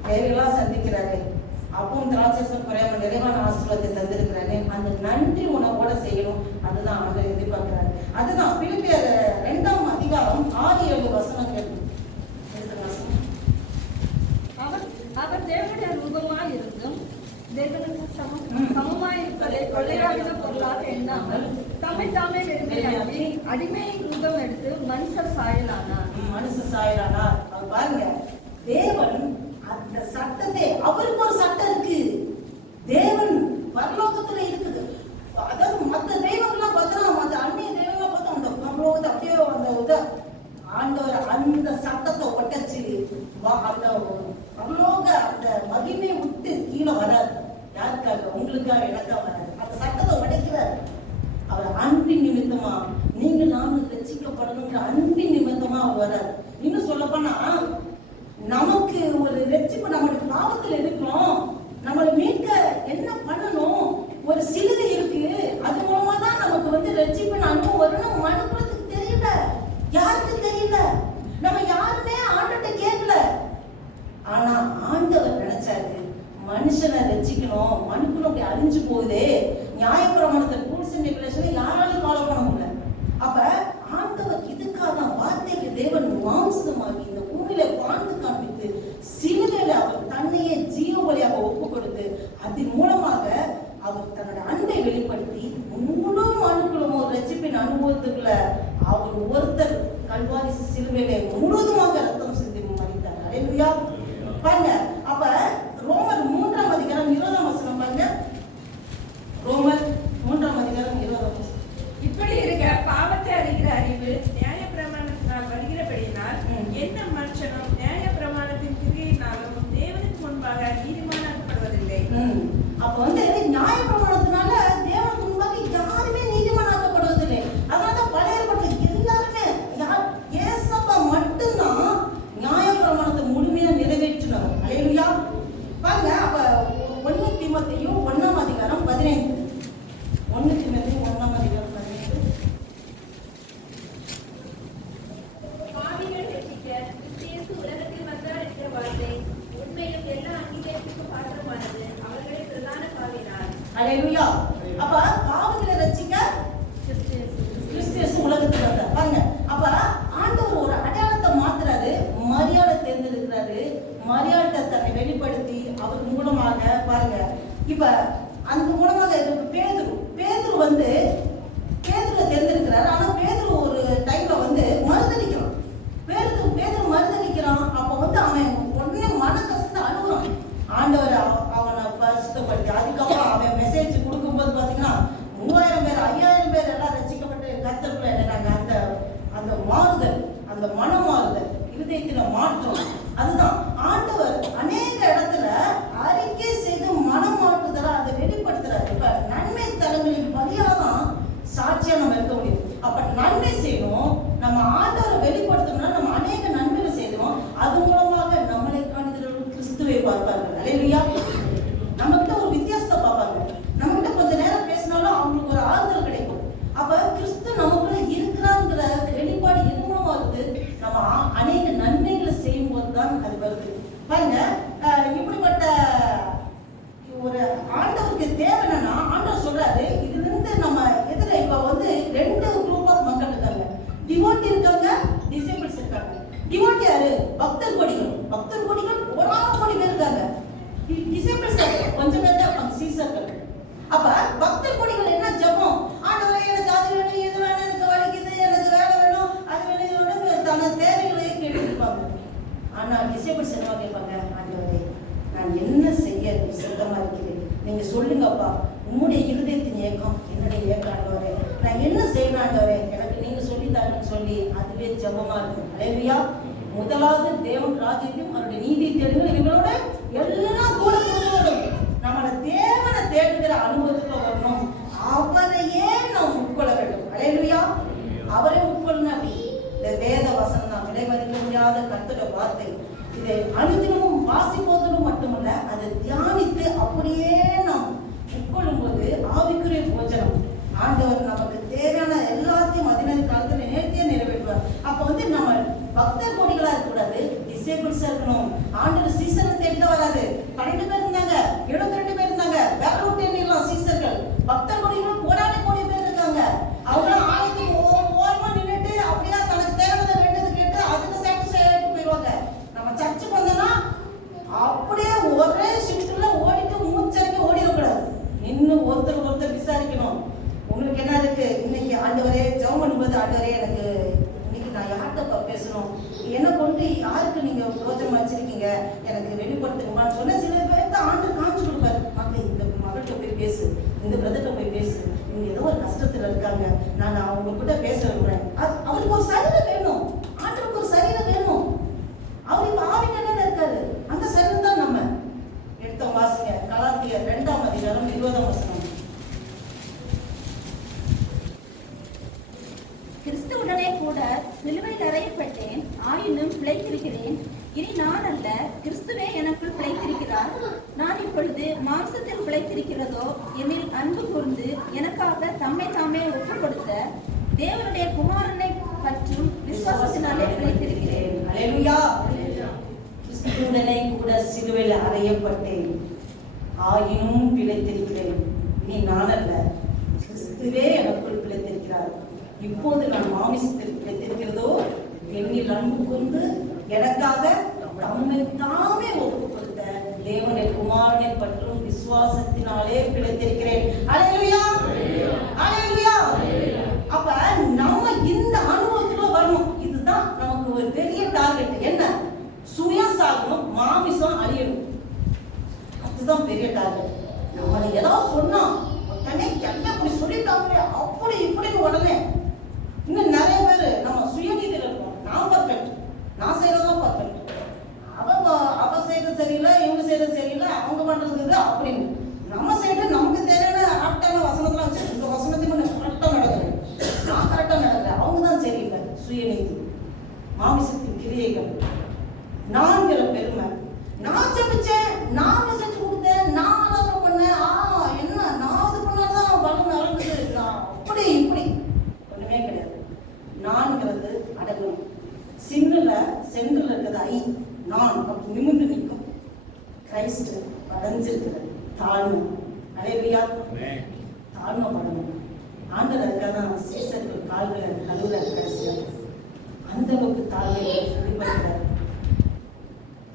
தேவையெல்லாம் சந்திக்கிறாங்க, அப்பவும் திராட்சரசம் குறையாம நிறைவான ஆசீர்வாதத்தை தந்திருக்கிறாரு. அந்த நன்றி உணவோட செய்யணும். அதுதான் ஆண்டவர் எதிர்பார்க்கிறாரு. அதுதான் பிலிப்பியர் 2ஆம் அதிகாரம் 6-7 வசனங்கள். அவர் தேவனுடைய ரூபமாய் இருந்தும் தேவனுக்கு சமமாயிருப்பதை கொள்ளையாகின பொருளாக எண்ணாமல் தம்மை தாமே வெறுமையாக்கி அடிமையின் ரூபம் எடுத்து மனுஷர் சாயலானார். அவர் பாருங்க, தேவன் அந்த சட்டத்தை, அவருக்கு ஒரு சட்டம் இருக்கு. தேவன் பரலோகத்துல இருக்குது. அதாவது மற்ற தெய்வங்கள்லாம் பார்த்தா, மற்ற அந்நிய தெய்வங்கள்லாம் பார்த்தா அந்த பரலோகத்தை அப்படியே அந்த ஆண்டவர் அந்த சட்டத்தை ஒட்டச்சு அந்த பரலோக அந்த மகிமையை விட்டு கீழே வராது. யாருக்காக? உங்களுக்காக, எனக்காக வராது. அந்த சட்டத்தை உடைக்கிறார். அவர் அன்பின் நிமித்தமா, நீங்க நானும் ரட்சிக்கப்படணுங்கிற அன்பின் நிமித்தமா அவர் வராது. இன்னும் சொல்ல போனா, நமக்கு ஒரு ரட்சிப்பு, நம்மளுடைய பாவத்தில் இருக்கிறோம், நம்மளை மீட்க என்ன பண்ணணும்? ஒரு சிலுவை இருக்கு, அது மூலமா தான் நமக்கு ரட்சிப்பு அனுபவம் வரணும். மனுக்குலத்துக்கு தெரியல, யாருக்கு தெரியல, நம்ம யாருமே ஆண்டவர்கிட்ட கேட்கல. ஆனா ஆண்டவர் நினைச்சாரு, மனுஷனை ரட்சிக்கணும், மனுக்குள்ள அப்படி அழிஞ்சு போகுதே, நியாயப்பிரமாணத்தை ரூல்ஸ் அண்ட் ரெகுலேஷன் யாராலையும் ஃபாலோ பண்ண முடியல. அப்ப ஆண்டவர் இதுக்காக வார்த்தைக்கு தேவன் மாம்சமாகி இந்த பூமியில வாழ்ந்து காண்பித்து சிலுவையில அவர் தன்னையே ஜீவ வழியாக ஒப்பு கொடுத்து அதன் மூலமாக அவர் தன்னுடைய அன்பை வெளிப்படுத்தி முழு மனுக்குள்ள அல்லேலூயா. அப்ப பாவிகளை ரட்சிக்க கிறிஸ்து இயேசு உலகத்துக்கு வந்தார். பாருங்க, அப்ப ஆண்டவர் ஒரு அடையாளத்தை மாத்துறாரு. மரியாதை தேர்ந்தெடுக்கிறாரு. மரியாதை தன்னை வெளிப்படுத்தி அவர் மூலமாக பாருங்க, இப்ப அந்த மூலமாக பேதுரு வந்து பேதுருவை தேர்ந்தெடுக்கிறாரு. ஆனா பேதுரு ஒரு டைம்ல வந்து மறுதளிக்கிறான். பேதுரு மறுதளிக்கிறான். அப்ப வந்து அவன் உடனே மன கசந்து அழுகுறான். ஆண்டவர் அவனை பரிசுத்தப்படுத்தி அதுக்கப்புறம் அவன் மெசேஜ் கொடுக்கும்போது பாத்தீங்கன்னா 3000 பேர் 5000 பேர் எல்லாம் ரசிக்கப்பட்டு கர்த்தருக்குள்ள என்னறாங்க. அந்த மாறுதல், அந்த மனம் மாறுதல், இருதயத்தில மாற்றம், அதுதான் ஆண்டவர் அநேக இடத்துல அறிக்கை செய்து மனம் மாற்றுதலா அதை வெளிப்படுத்துறாரு. இப்ப நன்மை தலங்களின் வழியாதான் சாட்சியா நம்ம இருக்க முடியும். அப்ப நன்மை செய்யணும், நம்ம ஆண்டவரை வெளிப்படுத்தணும்னா நம்ம அநேக நன்மைகளை செய்யணும். அது மூலமாக நம்மளை காண்கிறவர்கள் கிறிஸ்துவை பார்ப்பார்கள். அல்லேலூயா. நம்ம கிட்ட ஒரு வித்தியாசத்தை பார்ப்பாங்க. நம்ம கிட்ட கொஞ்ச நேரம் பேசினாலும் அவங்களுக்கு ஒரு ஆறுதல் கிடைக்கும். அப்ப கிறிஸ்து நமக்குள்ள இருக்கிறாங்கிற வெளிப்பாடு எதுவுமா வருது? நம்ம அநேக நன்மைகளை செய்யும் போதுதான் அது வருது. பாருங்க, இப்படிப்பட்ட ஒரு ஆண்டவருக்கு தேவை என்னன்னா, ஆண்டவர் சொல்றாரு, இதுல இருந்து நம்ம எதுல இப்ப வந்து 2 குரூப் ஆஃப் மக்கள் இருக்காங்க. டிவோட்டி இருக்காங்க, டிசைபிள்ஸ் இருக்காங்க. டிவோட்டி யாரு? பக்தர் கொடிகள். பக்தர் கொடிகள் 1,000 கோடி பேர் இருக்காங்க. டிசைபிள்ஸ் கொஞ்சம் பேர் தான் சீசர்கள். அப்ப பக்தர் கொடிகள் என்ன ஜெபம்? ஆண்டவரே எனக்கு அது வேணும், இது வேணும், எனக்கு வலிக்குது, எனக்கு வேலை வேணும், அது வேணும், இது வேணும், தன தேவைகளை கேட்டுருப்பாங்க. ஆனா டிசைபிள்ஸ் என்ன கேட்பாங்க? ஆண்டவரே நான் என்ன செய்ய சித்தமா இருக்கிறேன், நீங்க சொல்லுங்கப்பா. உம்முடைய இருதயத்தின் ஏக்கம் என்னுடைய ஏக்கம் ஆண்டவரே, நான் என்ன செய்யணும் ஆண்டவரே, எனக்கு நீங்க சொல்லித்தாருன்னு சொல்லி அதுவே ஜெபமா இருக்கு. அல்லேலூயா. முதலாவது தேவன் ராஜ்யத்தையும் அவருடைய நீதி தேடுங்கள், இவங்களோட எல்லாம் கூட கொண்டு நம்மள தேவனை தேடுகிற அனுபவத்துக்கு வரணும். அவரையே நாம் உட்கொள்ள வேண்டும். அல்லேலூயா. அவரே உட்கொள்ளணும். அப்படி இந்த வேத வசனம் தான் விலை மதிக்க முடியாத கர்த்தருடைய வார்த்தை. இதை அனுதினமும் வாசிப்போதும் மட்டுமல்ல, அதை தியானித்து அப்படியே நாம் உட்கொள்ளும் போது ஆவிக்குரிய போஜனம் ஆண்டவர் நமக்கு தேவையான எல்லாத்தையும் அதினது காலத்துல நேர்த்தியா நிறைவேற்றுவார். அப்ப வந்து நம்ம பக்தர் கோடிகளா இருக்கக்கூடாது, டிசேபிள்ஸா இருக்கணும். ஆண்டவர் சீசனை தேடிட்டு வராது. 12 பேர் இருந்தாங்க, 72 பேர் இருந்தாங்க, வேலூர் எண்ணிடலாம் சீசர்கள். பக்தர் கோடிகள் கோடி பேர் இருக்காங்க. அவங்க ஆயிரத்தி ஓரமா நின்றுட்டு அப்படியே தனக்கு தேவையான வேண்டது கேட்டு அதுக்கு சாட்டிஸ்ஃபை ஆகிட்டு போயிடுவாங்க. நம்ம சர்ச்சுக்கு வந்தோம்னா அப்படியே ஒரே ஷிஃப்ட்ல ஓடிட்டு மூச்சரிக்க ஓடிடக்கூடாது. இன்னும் ஒருத்தர் விசாரிக்கணும். உங்களுக்கு என்ன இருக்கு இன்னைக்கு? ஆண்டவரே ஜெபம் பண்ணும்போது, ஆண்டவரே எனக்கு இன்னைக்கு நான் யார்கிட்ட பேசணும், என்ன கொண்டு யாருக்கு நீங்க ரோஜமா வச்சிருக்கீங்க, எனக்கு வெளிப்படுத்துங்கம்மான்னு சொன்ன சில பேருக்கு ஆண்டு காமிச்சு கொடுப்பாரு. மக்கள் இந்த மகள்கிட்ட போய் பேசு, இந்த பிரதர்கிட்ட போய் பேசு, இவங்க ஏதோ ஒரு கஷ்டத்துல இருக்காங்க, நான் அவங்க கிட்ட பேச விடுறேன். அவருக்கு ஒரு சரீரம் வேணும், ஆண்டவருக்கு ஒரு சரீரம் வேணும். அவர் இப்ப ஆவிக்கண்ண இருக்காரு, அந்த சரீரம் தான் நம்ம எடுத்தோம். வாசிங்க கலாத்தியர் 2ஆம் அதிகாரம் 20ஆம் வசனம். கிறிஸ்துவுடனே கூட சிலுவையில் அறையப்பட்டேன், ஆயினும் பிழைத்திருக்கிறேன். இனி நான் அல்ல, கிறிஸ்துவே எனக்குள் பிழைத்திருக்கிறார். நான் இப்பொழுது மாம்சத்தில் பிழைத்திருக்கிறதோ என்னில் அன்பு கூர்ந்து எனக்காக தம்மை தாமே ஒப்புக் கொடுத்த தேவனுடைய குமாரனை பற்றும் விசுவாசத்தினாலே பிழைத்திருக்கிறேன். அல்லேலூயா. கிறிஸ்துவுடனே கூட சிலுவையில் அறையப்பட்டேன், ஆயினும் பிழைத்திருக்கிறேன். இனி நான் அல்ல, கிறிஸ்துவே எனக்குள் பிழைத்திருக்கிறார். இப்போது நான் மாமிசத்தில் பிழைத்திருக்கிறதோ என்னில் அன்பு கூர்ந்து எனக்காக தம்மை தாமே ஒப்புக் கொடுத்த தேவனுடைய குமாரனை பற்றும் விசுவாசத்தினாலே பிழைத்திருக்கிறேன். அல்லேலூயா. அல்லேலூயா. அப்ப நம்ம இந்த அனுபவத்துக்குள்ள வரணும். இதுதான் நமக்கு ஒரு பெரிய டார்கெட். என்ன? சுயம் சாகணும், மாமிசம் அழியணும். அதுதான் பெரிய டார்கெட். நம்ம ஏதாவது சொன்னா உடனே என்ன அப்படி சொல்லிட்டாங்களே அப்படி இப்படின்னு உடனே இன்னும் நிறைய பேர் நம்ம சுயநீதியில் இருக்கோம். நான் பர்ஃபெக்ட், நான் செய்யறதும் பர்ஃபெக்ட், அவ செய்யறது சரியில்லை, இவங்க செய்யறது சரியில்லை, அவங்க பண்றது அப்படின்னு நம்ம செய்யறது நமக்கு தேவையான ஆப்டான வசனத்துல வச்சு இந்த வசனத்தையும் கரெக்டா நடக்கிறேன், நான் கரெக்டா நடக்கிறேன், அவங்க தான் சரியில்லை. சுயநீதி, மாமிசத்தின் கிரியைகள், நான்கிற பெருமை, நான் ஜெபிச்சேன், நான் மெசேஜ் கொடுத்தேன், நான் ஆராதனை பண்ணேன், என்ன நான் இது பண்ணாதான் பலம் நடந்தது, நான் அப்படி இப்படி ஒண்ணுமே கிடையாது. நான்கிறது அடங்கணும். சின்னுல சென்றுல இருக்கிறது ஐ, நான் அப்படி நிமிர்ந்து நிற்கும். கிரைஸ்ட் அடைஞ்சிருக்கிறது தாழ்மை. அல்லேலூயா. தாழ்மைப்படணும். ஆண்டவர் அதுக்காக தான் சீசர்கள் கால்களை கழுவுற கடைசியா அந்த அளவுக்கு தாழ்வை வெளிப்படுத்துறார்.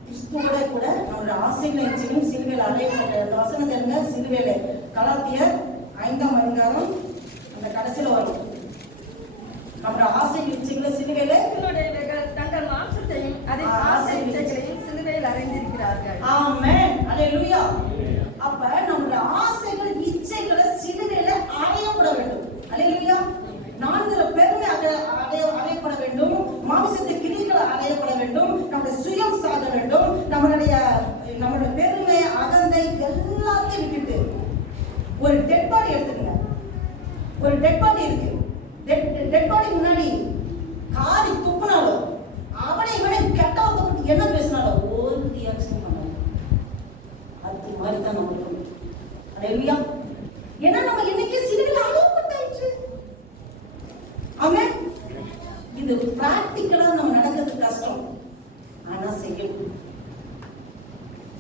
கிறிஸ்துவோட கூட நம்மளோட ஆசைகளை இச்சையும் சிலுவையில் அறையப்பட்ட அந்த வசனம் தெரிஞ்ச சிலுவையில கலாத்தியர் 5ஆம் அதிகாரம் அந்த கடைசியில வரும். நம்மளோட ஆசை இச்சைகளை சிலுவையில தங்கள் மாம்சத்தையும் அதில் ஆசை இச்சைகளையும் சிலுவையில் அறைந்திருக்கிறார்கள். ஆமென். அல்லேலூயா. அப்ப நம்மளோட ஆசைகள் இச்சைகளை சிலுவையில அறையப்பட வேண்டும். அல்லேலூயா. நான்கிற பெருமை அறையப்பட வேண்டும். மாம்சத்தை கிரிகளை அறையப்பட வேண்டும். நம்முடைய சுயம் சாக வேண்டும். நம்மளுடைய பெருமை அகந்தை எல்லாத்தையும் விட்டுட்டு ஒரு டெட் பாடி எடுத்துக்கங்க. ஒரு டெட் பாடி இருக்கு. டெட் பாடி முன்னாடி காரி துப்புனாலும் அவனை இவனை கெட்டவங்க என்ன பேசினாலும் ஒரு ரியாக்ஷன் பண்ணாங்க. அது மாதிரி தான் நம்ம இருக்கணும். அல்லேலூயா. ஏன்னா நம்ம இன்னைக்கு சிலுவையில் அறையப்பட்டாயிற்று. ஆமென். இது பிராக்டிக்கலா நம்ம நடக்கிறது கஷ்டம். ஆனா செய்யணும்.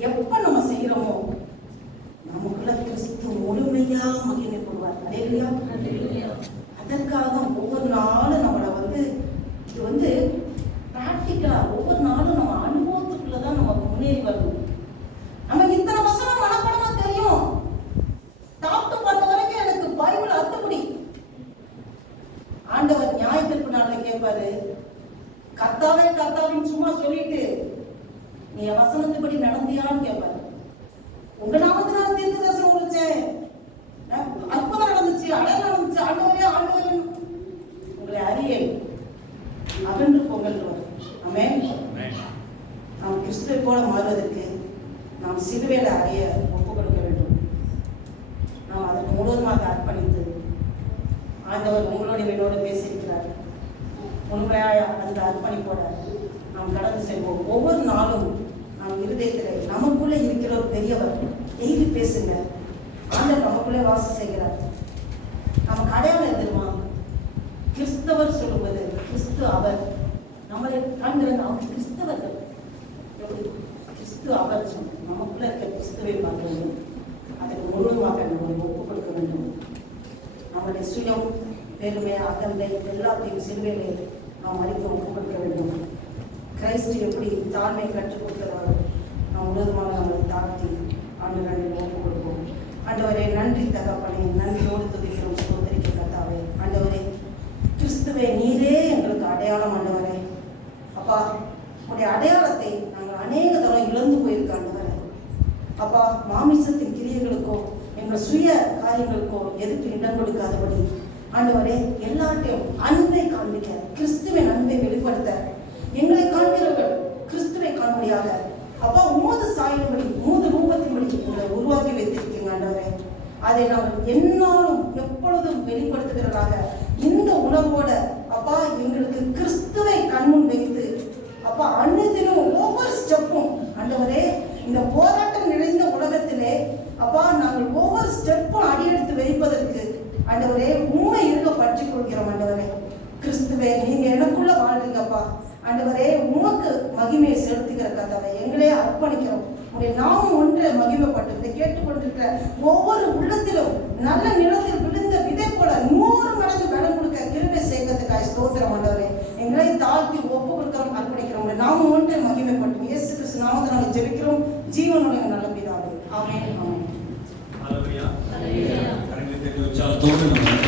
எப்ப நம்ம செய்யறோமோ நமக்குள்ள கிறிஸ்து முழுமையா மகிமைப்படுவார். அல்லேலூயா. அதற்காக தான் ஒவ்வொரு நாளும் நம்மளை இது பிராக்டிக்கலா ஒவ்வொரு நாளும் நம்ம அனுபவத்துக்குள்ளதான் நம்ம முன்னேறி வரணும். நமக்கு இத்தனை வசனம் மனப்படமா தெரியும். டாப் டு பாட்டு வரைக்கும் எனக்கு பைபிள் அத்துப்படி. ஆண்டவர் நியாய தீர்ப்பு நாளில் கேட்பாரு, கர்த்தாவே கர்த்தாவின்னு சும்மா சொல்லிட்டு நீ வசனத்துப்படி நடந்தியான்னு கேட்பாரு. உங்க நாமத்தினால தீர்க்க தரிசனம் முடிச்சேன், அற்புதம் நடந்துச்சு, அடையாளம் நடந்துச்சு, ஆண்டவரே ஆண்டவரே உங்களை அறியேன் அகன்று பொங்கல். ஆமென். நாம் கிறிஸ்துவை போல மாறுவதற்கு நாம் சிலுவையில அறிய ஒப்பு கொடுக்க வேண்டும். நாம் அதற்கு முழுவதுமாக அர்ப்பணித்து ஆண்டவர் உங்களோட என்னோடு பேசியிருக்கிறார். முழுமையாக அந்த அர்ப்பணிப்போட நாம் கடந்து செல்வோம். ஒவ்வொரு நாளும் நாம் இருதயத்தில் நமக்குள்ளே இருக்கிற ஒரு பெரியவர் டெய்லி பேசுங்க. ஆண்டவர் நமக்குள்ளே வாசம் செய்கிறார். நமக்கு அடையாளம் எதிர்மா கிறிஸ்தவர் சொல்லுவது கிறிஸ்து அவர். நம்மளை காண்கிறது அவங்க கிறிஸ்தவர்கள். கிறிஸ்து அவர் சொல்லுவோம். நமக்குள்ள இருக்க கிறிஸ்துவை பார்க்க வேண்டும். அதற்கு முழுவதுமாக நம்மளை ஒப்புக் கொடுக்க வேண்டும். நம்முடைய சுயம் பெருமை அகந்தை எல்லாத்தையும் சிலுவையிலே நாம் அறிக்க ஒப்புக் கொடுக்க வேண்டும். கிறிஸ்து எப்படி தாழ்மை கற்றுக் கொடுக்கிறாரோ நாம் முழுவதுமாக நம்மளை தாழ்த்தி ஆண்டவரை ஒப்புக் கொடுப்போம். ஆண்டவரே நன்றி தகப்பனே, நன்றியோடு துதிக்கிறோம். சோதரிக்க கர்த்தாவே ஆண்டவரே கிறிஸ்துவே நீரே எங்களுக்கு அடையாளம். ஆண்டவரே அப்பா உடைய அடையாளத்தை நாங்கள் அநேக தரம் இழந்து போயிருக்க ஆண்டவரே. அப்பா மாமிசத்தின் கிரியைகளுக்கோ எங்கள் சுய காரியங்களுக்கோ எதுக்கு இடம் கொடுக்காதபடி ஆண்டவரே எல்லார்ட்டையும் அன்பை காண்பிக்க, கிறிஸ்துவின் அன்பை வெளிப்படுத்த எங்களை காண்கிறவர்கள் கிறிஸ்துவை காண்படியாக அப்பா உமது சாயல்படி உமது ரூபத்தின்படி எங்களை உருவாக்கி வைத்திருக்கீங்க ஆண்டவரே. அதை நாங்கள் என்னாலும் எப்பொழுதும் வெளிப்படுத்துகிறதாக இந்த உணர்வோட அப்பா எங்களுக்கு கிறிஸ்துவை கண்முன் வைத்து அப்பா அன்னியத்திலும் ஒவ்வொரு ஸ்டெப்பும் ஆண்டவரே இந்த போராட்டம் நிறைந்த உலகத்திலே அப்பா நாங்கள் ஒவ்வொரு ஸ்டெப்பும் அடியெடுத்து வைப்பதற்கு ஆண்டவரே உண்மை இருக்க பற்றி கொள்கிறோம். ஆண்டவரே கிறிஸ்துவே நீங்க எனக்குள்ள வாழ்றீங்கப்பா. ஆண்டவரே உமக்கு மகிமையை செலுத்துகிற கதாவை எங்களே அர்ப்பணிக்கிறோம். உடைய நாமும் ஒன்று மகிமைப்பட்டு இதை கேட்டுக்கொண்டிருக்கிற ஒவ்வொரு உள்ளத்திலும் நல்ல நிலத்தில் விழுந்த விதை போல 100 மடங்கு பலம் கொடுக்க கிருபை சேர்க்கறதுக்காக ஸ்தோத்திரம். ஆண்டவரே எங்களை தாழ்த்தி ஒப்பு கொடுக்கிறோம், அர்ப்பணிக்கிறோம். நாமும் ஒன்று மகிமைப்பட்டு இயேசு கிறிஸ்து நாமத்தை நாங்கள் ஜெபிக்கிறோம். ஜீவனுடைய நல்ல பிதாவே. ஆமென். ஆமென். ஹல்லேலூயா. ஹல்லேலூயா. கரங்களை தட்டி உற்சாகத்தோடு நம்ம